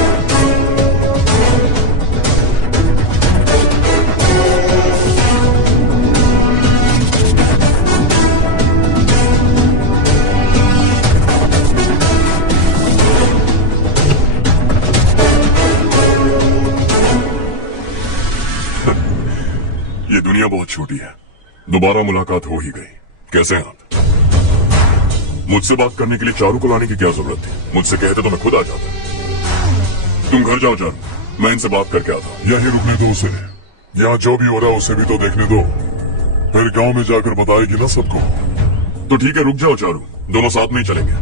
ये दुनिया बहुत छोटी है। दोबारा मुलाकात हो ही गई। कैसे हैं आप? मुझसे बात करने के लिए चारू को लाने की क्या जरूरत थी? मुझसे कहते तो मैं खुद आ जाता। तुम घर जाओ चारू, मैं इनसे बात करके आता हूँ। यही रुकने दो उसे। यहाँ जो भी हो रहा है उसे भी तो देखने दो। फिर गांव में जाकर बताएगी ना सबको। तो ठीक है, रुक जाओ चारू, दोनों साथ में ही चलेंगे।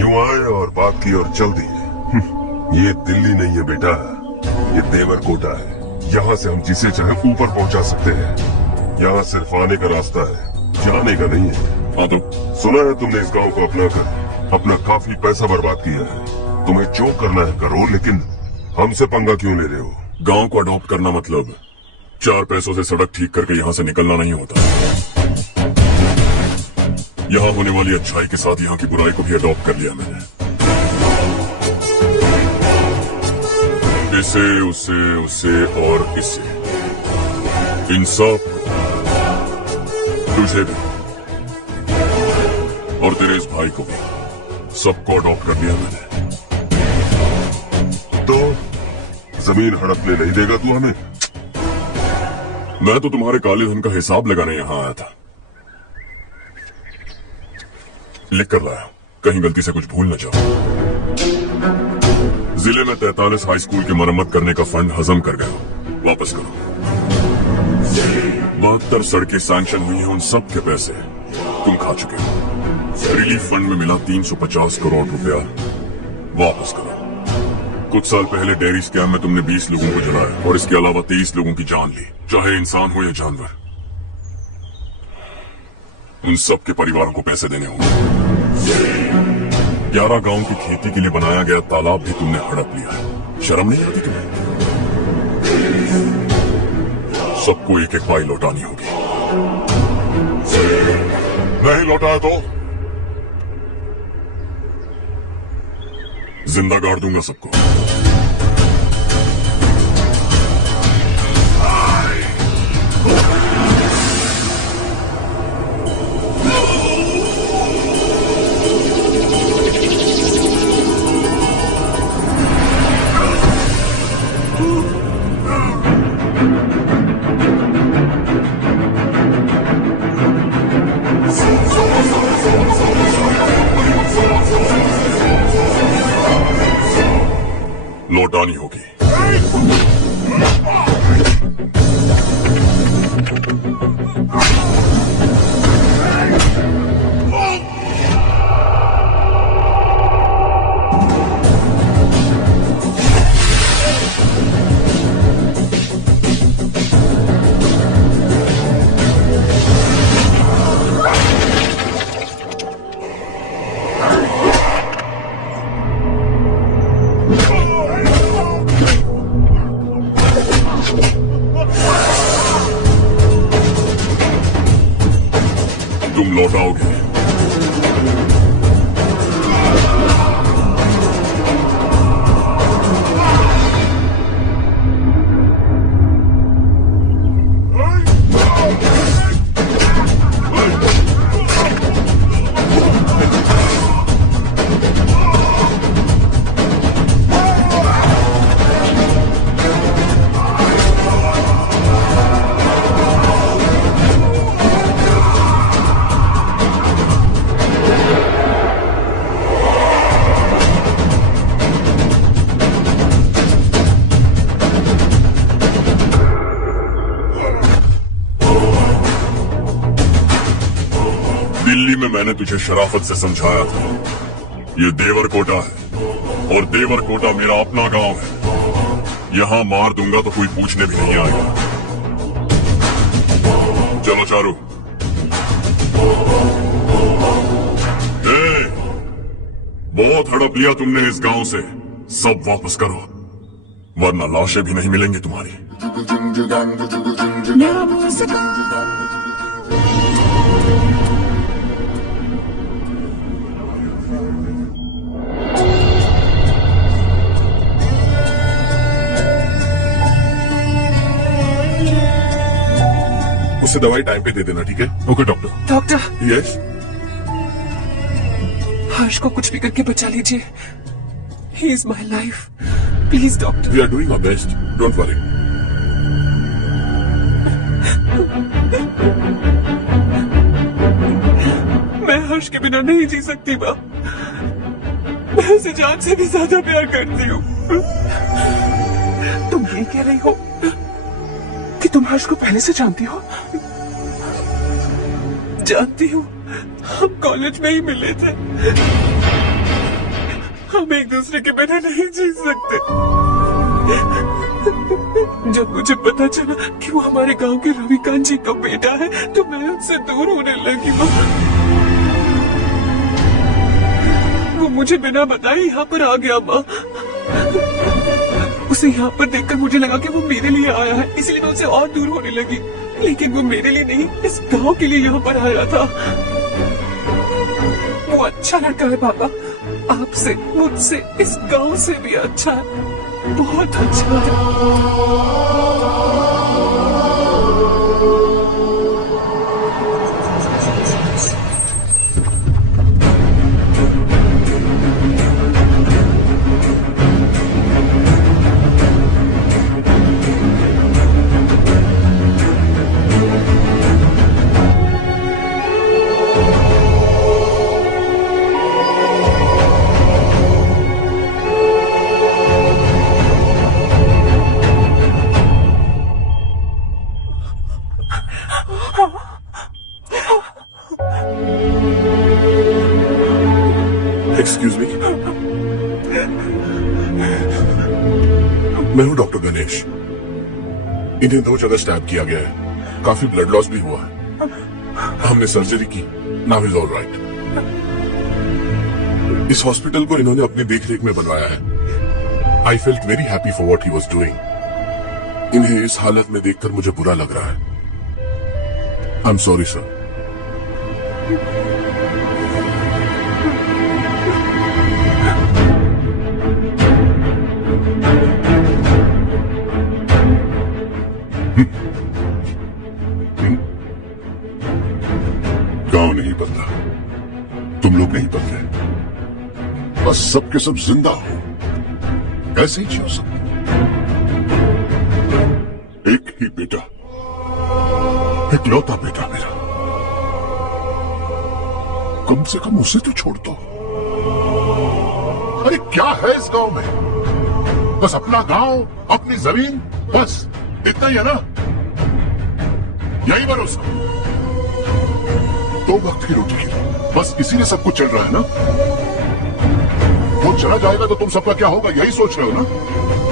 यूं आए और बात की और चल दी। ये दिल्ली नहीं है बेटा, ये देवरकोटा है। यहाँ से हम जिसे चाहे ऊपर पहुँचा सकते हैं। यहाँ सिर्फ आने का रास्ता है, जाने का नहीं है। हाँ तो सुना है तुमने इस गांव को अपनाकर अपना काफी पैसा बर्बाद किया है। तुम्हें जो करना है करो, लेकिन हमसे पंगा क्यों ले रहे हो? गांव को अडॉप्ट करना मतलब 4 पैसों से सड़क ठीक करके यहाँ से निकलना नहीं होता। यहाँ होने वाली अच्छाई के साथ यहाँ की बुराई को भी अडॉप्ट कर लिया मैंने। इसे, उसे और इसे, इन सब तुझे भी और तेरे इस भाई को भी, सबको अडॉप्ट कर लिया मैंने। तो जमीन हड़पने नहीं देगा तू हमें? मैं तो तुम्हारे काले धन का हिसाब लगाने यहाँ आया था। लिख कर लाया, कहीं गलती से कुछ भूल न जाओ। जिले में 43 हाई स्कूल की मरम्मत करने का फंड हजम कर गए हो, वापस करो। 72 सड़कें सैंक्शन हुई हैं, उन सब के पैसे तुम खा चुके हो। रिलीफ फंड में मिला 350 करोड़ रुपया, वापस करो। कुछ साल पहले डेयरी स्कैम में तुमने 20 लोगों को जलाया और इसके अलावा 23 लोगों की जान ली, चाहे इंसान हो या जानवर। उन सब के परिवारों को पैसे देने होंगे। 11 गांव की खेती के लिए बनाया गया तालाब भी तुमने हड़प लिया है। शर्म नहीं आती तुम्हें? सबको एक एक पाई लौटानी होगी। नहीं लौटाया तो जिंदा गाड़ दूंगा सबको। लौटानी होगी। तुम लौटाओगे। दिल्ली में मैंने तुझे शराफत से समझाया था, ये देवर कोटा है और देवर कोटा मेरा अपना गांव है। यहां मार दूंगा तो कोई पूछने भी नहीं आएगा। चलो चारू। बहुत हड़प लिया तुमने इस गांव से, सब वापस करो वरना लाशें भी नहीं मिलेंगी तुम्हारी। उसे दवाई टाइम पे दे देना, ठीक है? Okay doctor. Doctor, yes. Harsh को कुछ भी करके बचा लीजिए। He is my life, please doctor. We are doing our best, don't worry. मैं हर्ष के बिना नहीं जी सकती माँ। मैं उसे जान से भी ज्यादा प्यार करती हूँ। तुम ये कह रही हो कि तुम हर्ष को पहले से जानती हो? जानती हूँ, हम कॉलेज में ही मिले थे। हम एक दूसरे के बिना नहीं जी सकते। जब मुझे पता चला कि वो हमारे गांव के रविकांत जी का बेटा है तो मैं उससे दूर होने लगी माँ। वो मुझे बिना बताए यहाँ पर आ गया माँ। उसे यहाँ पर देखकर मुझे लगा कि वो मेरे लिए आया है, इसलिए मैं उससे और दूर होने लगी। लेकिन वो मेरे लिए नहीं, इस गांव के लिए यहाँ पर आया था। वो अच्छा लड़का है पापा, आपसे, मुझसे, इस गांव से भी अच्छा है, बहुत अच्छा है। एक्सक्यूज मी, मैं हूं डॉक्टर गणेश। इन्हें 2 जगह स्टैब किया गया है, काफी ब्लड लॉस भी हुआ है। हमने सर्जरी की, नाउ इज ऑल राइट। इस हॉस्पिटल को इन्होंने अपनी देखरेख में बनवाया है। I felt very happy for what he was doing. इन्हें इस हालत में देखकर मुझे बुरा लग रहा है। I am sorry sir. गांव नहीं बदला, तुम लोग नहीं बदले, बस सबके सब जिंदा हो, ऐसे ही जियो सब। एक ही बेटा, इकलौता बेटा मेरा, कम से कम उसे तो छोड़ दो। अरे क्या है इस गांव में? बस अपना गांव, अपनी जमीन, बस इतना ही है ना? यही भरोसा, 2 वक्त की रोटी के लिए, बस इसी में सब कुछ चल रहा है ना? वो चला जाएगा तो तुम सबका क्या होगा, यही सोच रहे हो ना?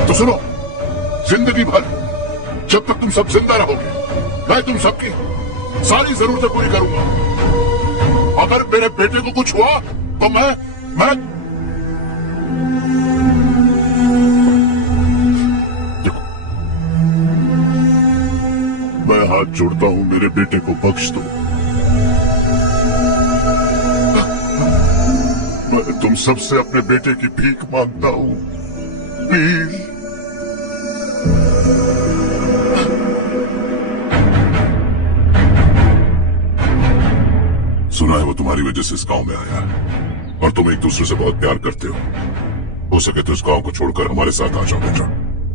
तो सुनो, जिंदगी भर जब तक तुम सब जिंदा रहोगे, मैं तुम सबकी सारी जरूरतें पूरी करूंगा। अगर मेरे बेटे को कुछ हुआ तो मैं देखो, मैं हाथ जोड़ता हूं, मेरे बेटे को बख्श दो। मैं तुम सबसे अपने बेटे की भीख मांगता हूं, प्लीज। सुना है वो तुम्हारी वजह से इस गांव में आया है और तुम एक दूसरे से बहुत प्यार करते हो सके तो इस गांव को छोड़कर हमारे साथ आ जाओ बेटा,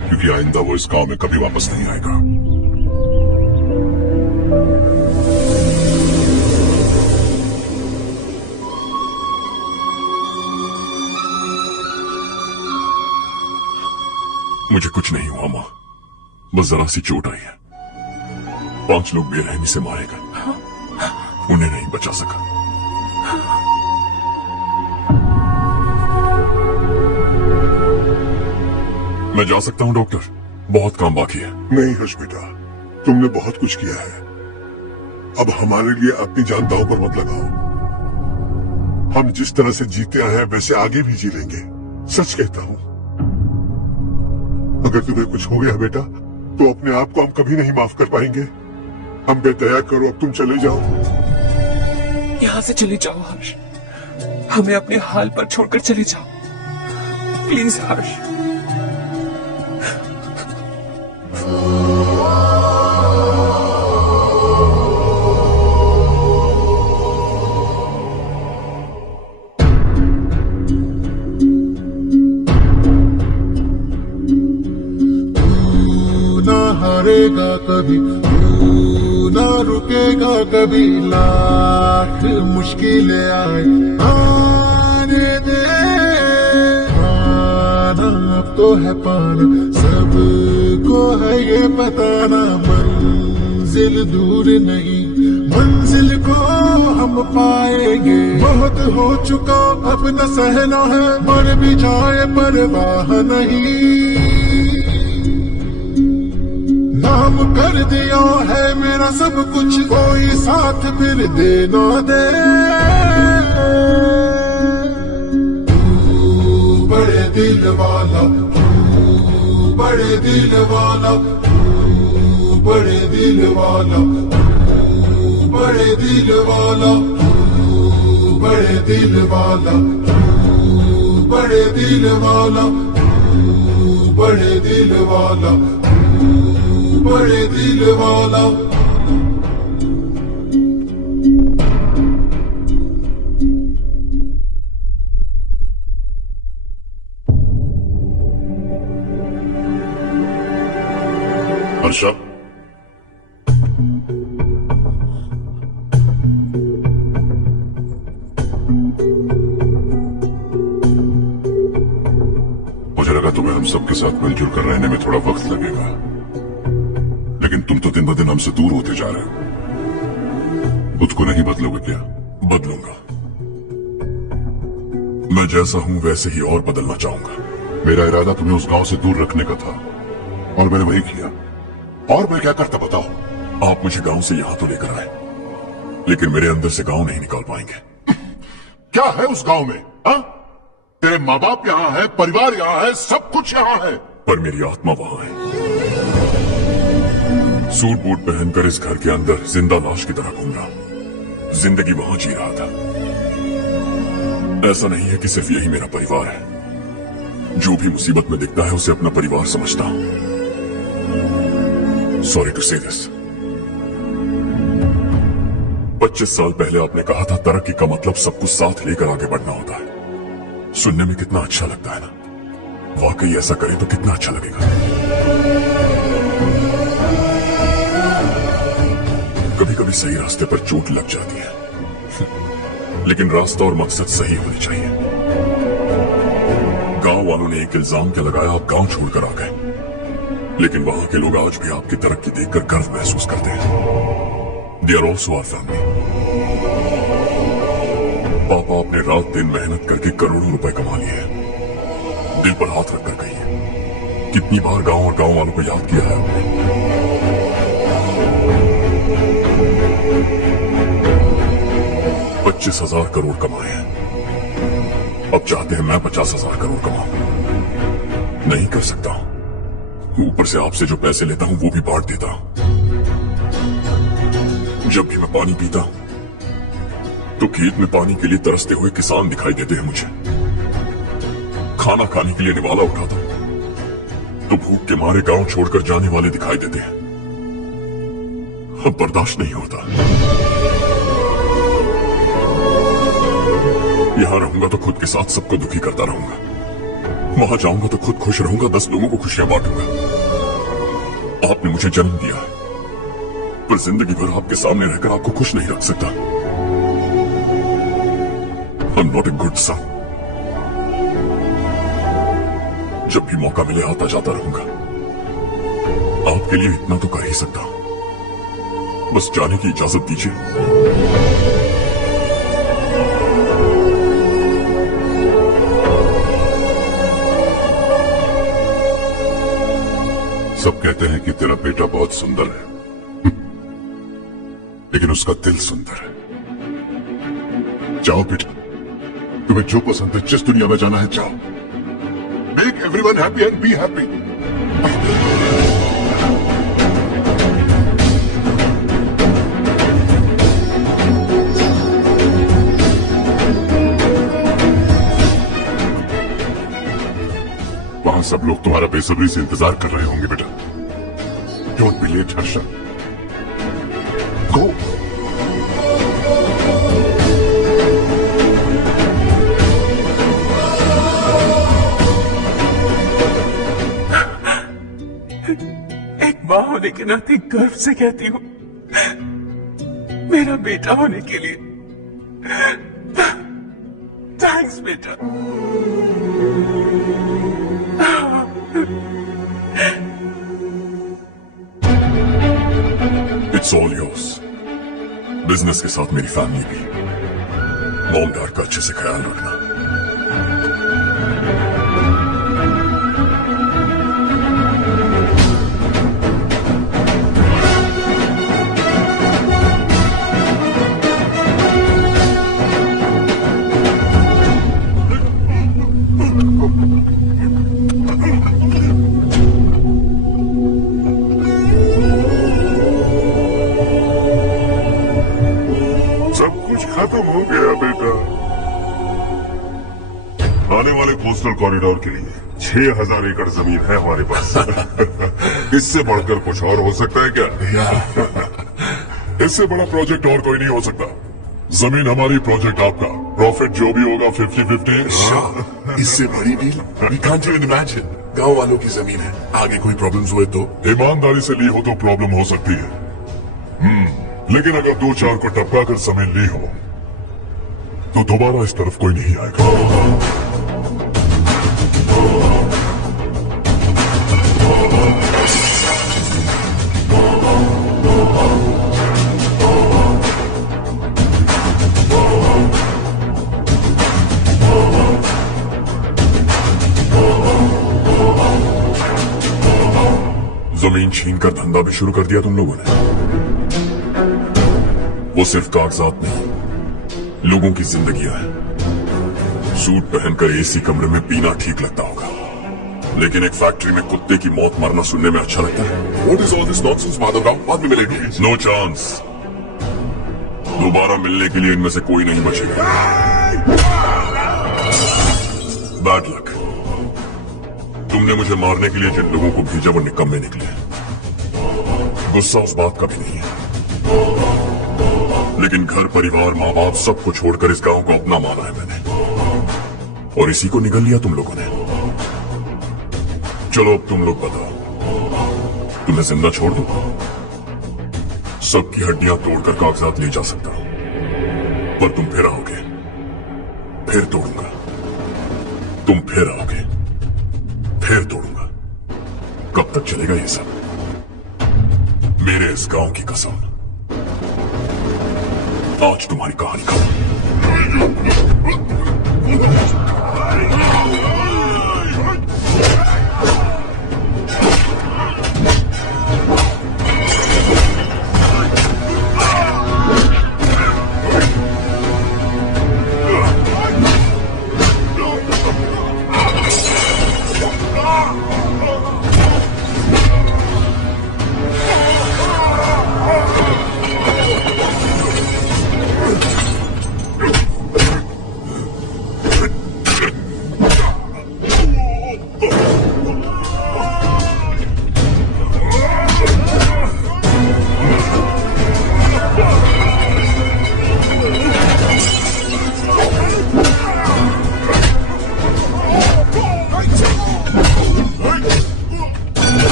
क्योंकि आइंदा वो इस गांव में कभी वापस नहीं आएगा। मुझे कुछ नहीं हुआ माँ, बस जरा सी चोट आई है। 5 लोग बेरहमी से मारे गए, उन्हें नहीं बचा सका। मैं जा सकता हूँ डॉक्टर, बहुत काम बाकी है। नहीं हर्ष बेटा, तुमने बहुत कुछ किया है, अब हमारे लिए अपनी जान दांव पर मत लगाओ। हम जिस तरह से जीते आए हैं वैसे आगे भी जी लेंगे, सच कहता हूं। अगर तुम्हें कुछ हो गया बेटा तो अपने आप को हम कभी नहीं माफ कर पाएंगे। हम बेदया करो, अब तुम चले जाओ। यहाँ से चले जाओ हर्ष, हमें अपने हाल पर छोड़कर चले जाओ, प्लीज हर्ष। हारेगा कभी, तू ना रुकेगा कभी, लाख मुश्किलें आए आने दे। आना अब तो है पाना, सबको है ये बताना, मंजिल दूर नहीं, मंजिल को हम पाएंगे। बहुत हो चुका अब न सहना है, मर भी जाए परवाह नहीं। नाम कर दिया है मेरा सब कुछ, कोई साथ फिर दे ना दे। तू बड़े दिल वाला, तू बड़े दिल वाला, तू बड़े दिल वाला, तू बड़े दिल वाला, तू बड़े दिल वाला, तू बड़े दिल वाला, तू बड़े दिल वाला, बड़े दिल वाला। हर्षा, मुझे लगा तुम्हें हम सबके साथ मिलजुल कर रहने में थोड़ा वक्त लगेगा, लेकिन तुम तो दिन ब दिन हमसे दूर होते जा रहे हो। खुद को नहीं बदलोगे क्या? बदलूंगा, मैं जैसा हूं वैसे ही और बदलना चाहूंगा। मेरा इरादा तुम्हें उस गांव से दूर रखने का था और मैंने वही किया। और मैं क्या करता बताओ? आप मुझे गांव से यहां तो लेकर आए, लेकिन मेरे अंदर से गांव नहीं निकाल पाएंगे। क्या है उस गांव में? हा? तेरे माँ बाप यहाँ है, परिवार यहाँ है, सब कुछ यहाँ है, पर मेरी आत्मा वहां है। सूट बूट पहनकर इस घर के अंदर जिंदा लाश की तरह घूम रहा, जिंदगी वहां जी रहा था। ऐसा नहीं है कि सिर्फ यही मेरा परिवार है। जो भी मुसीबत में दिखता है उसे अपना परिवार समझता हूं। सॉरी टू से दिस। 25 साल पहले आपने कहा था तरक्की का मतलब सब कुछ साथ लेकर आगे बढ़ना होता है। सुनने में कितना अच्छा लगता है ना? वाकई ऐसा करें तो कितना अच्छा लगेगा। कभी कभी सही रास्ते पर चोट लग जाती है, लेकिन रास्ता और मकसद सही होने चाहिए। गांव वालों ने एक इल्जाम क्या लगाया, आप गांव छोड़कर आ गए, लेकिन वहां के लोग आज भी आपकी तरक्की देखकर गर्व महसूस करते हैं। They are also our family. पापा आपने रात दिन मेहनत करके करोड़ों रुपए कमा लिए हैं। दिल पर हाथ रखकर कहिए, कितनी बार गांव और गांव वालों को याद किया है आपने? 25,000 करोड़ कमाए हैं, अब चाहते हैं मैं 50,000 करोड़ कमाऊं। नहीं कर सकता हूं। ऊपर से आपसे जो पैसे लेता हूं वो भी बांट देता हूं। जब भी मैं पानी पीता हूं तो खेत में पानी के लिए तरसते हुए किसान दिखाई देते हैं मुझे। खाना खाने के लिए निवाला उठाता हूं तो भूख के मारे गांव छोड़कर जाने वाले दिखाई देते हैं। अब बर्दाश्त नहीं होता। यहां रहूंगा तो खुद के साथ सबको दुखी करता रहूंगा, वहां जाऊंगा तो खुद खुश रहूंगा, 10 लोगों को खुशियां बांटूंगा। आपने मुझे जन्म दिया है, पर जिंदगी भर आपके सामने रहकर आपको खुश नहीं रख सकता। I am not a good son. जब भी मौका मिले आता जाता रहूंगा। आपके लिए इतना तो कर ही सकता हूं, बस जाने की इजाजत दीजिए। सब कहते हैं कि तेरा बेटा बहुत सुंदर है, लेकिन उसका दिल सुंदर है। जाओ बेटा, तुम्हें जो पसंद है, जिस दुनिया में जाना है जाओ। Make everyone happy and be happy. वहां सब लोग तुम्हारा बेसब्री से इंतजार कर रहे होंगे बेटा। डोंट बी लेट हर्षा, गो। एक माँ होने के नाते गर्व से कहती हूँ, मेरा बेटा होने के लिए थैंक्स बेटा। It's all yours. बिजनेस के साथ मेरी फैमिली भी। मॉम डैड का अच्छे से ख्याल रखना। खत्म हो गया बेटा। आने वाले कोस्टल कॉरिडोर के लिए 6,000 एकड़ जमीन है हमारे पास। इससे बढ़कर कुछ और हो सकता है क्या? इससे बड़ा प्रोजेक्ट और कोई नहीं हो सकता। जमीन हमारी, प्रोजेक्ट आपका। प्रॉफिट जो भी होगा 50-50। इससे बड़ी deal we can't even imagine. गांव वालों की जमीन है, आगे कोई प्रॉब्लम्स हुए तो? ईमानदारी से ली हो तो प्रॉब्लम हो सकती है, लेकिन अगर 2-4 को टपका कर जमीन ली हो तो दोबारा इस तरफ कोई नहीं आएगा। छीन कर धंधा भी शुरू कर दिया तुम लोगों ने। वो सिर्फ कागजात नहीं, लोगों की जिंदगियां हैं। सूट पहनकर एसी कमरे में पीना ठीक लगता होगा, लेकिन एक फैक्ट्री में कुत्ते की मौत मरना सुनने में अच्छा लगता है। What is all this nonsense, Madhavrao? बाद में मिलेंगे। No chance. दोबारा मिलने के लिए इनमें से कोई नहीं बचेगा। Bad luck. तुमने मुझे मारने के लिए जिन लोगों को भेजा वो निकम्मे निकले। गुस्सा उस बात का भी नहीं है, लेकिन घर परिवार माँ बाप सबको छोड़कर इस गांव को अपना माना है मैंने, और इसी को निगल लिया तुम लोगों ने। चलो अब तुम लोग बताओ, तुम्हें जिंदा छोड़ दूं? सबकी हड्डियां तोड़कर कागजात ले जा सकता हूं, पर तुम फिर आओगे, फिर तोड़ूंगा। तुम फिर आओगे, फिर तोड़ूंगा। कब तक चलेगा ये सब? मेरे इस गांव की कसम, आज तुम्हारी कहानी खत्म।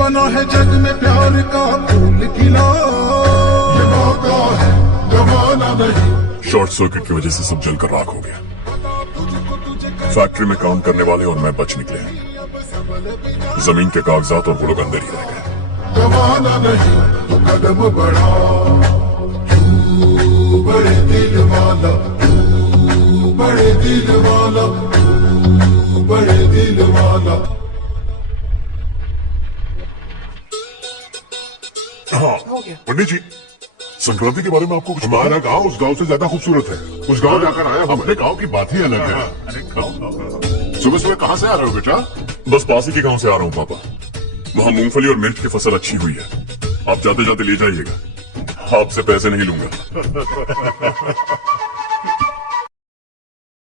बना है जग में प्यार का फूल खिला। ये मौका नहीं। शॉर्ट सर्किट की वजह से सब जलकर राख हो गया। फैक्ट्री में काम करने वाले और मैं बच निकले। जमीन के कागजात और वो लोग अंदर ही रह गए। दबाना नहीं तो कदम बढ़ा, तू बड़े दिल वाला, तू बड़े दिल वाला, तू बड़े दिल वाला। हाँ पंडित जी, संक्रांति के बारे में आपको कुछ हमारा गांव उस गांव से ज्यादा खूबसूरत है। उस गांव जाकर आया हूं। अपने गांव की बात ही अलग है। सुबह सुबह कहाँ से आ रहे हो बेटा? बस पास ही के गांव से आ रहा हूँ पापा। वहाँ मूंगफली और मिर्च की फसल अच्छी हुई है। आप जाते जाते ले जाइएगा। आपसे पैसे नहीं लूंगा।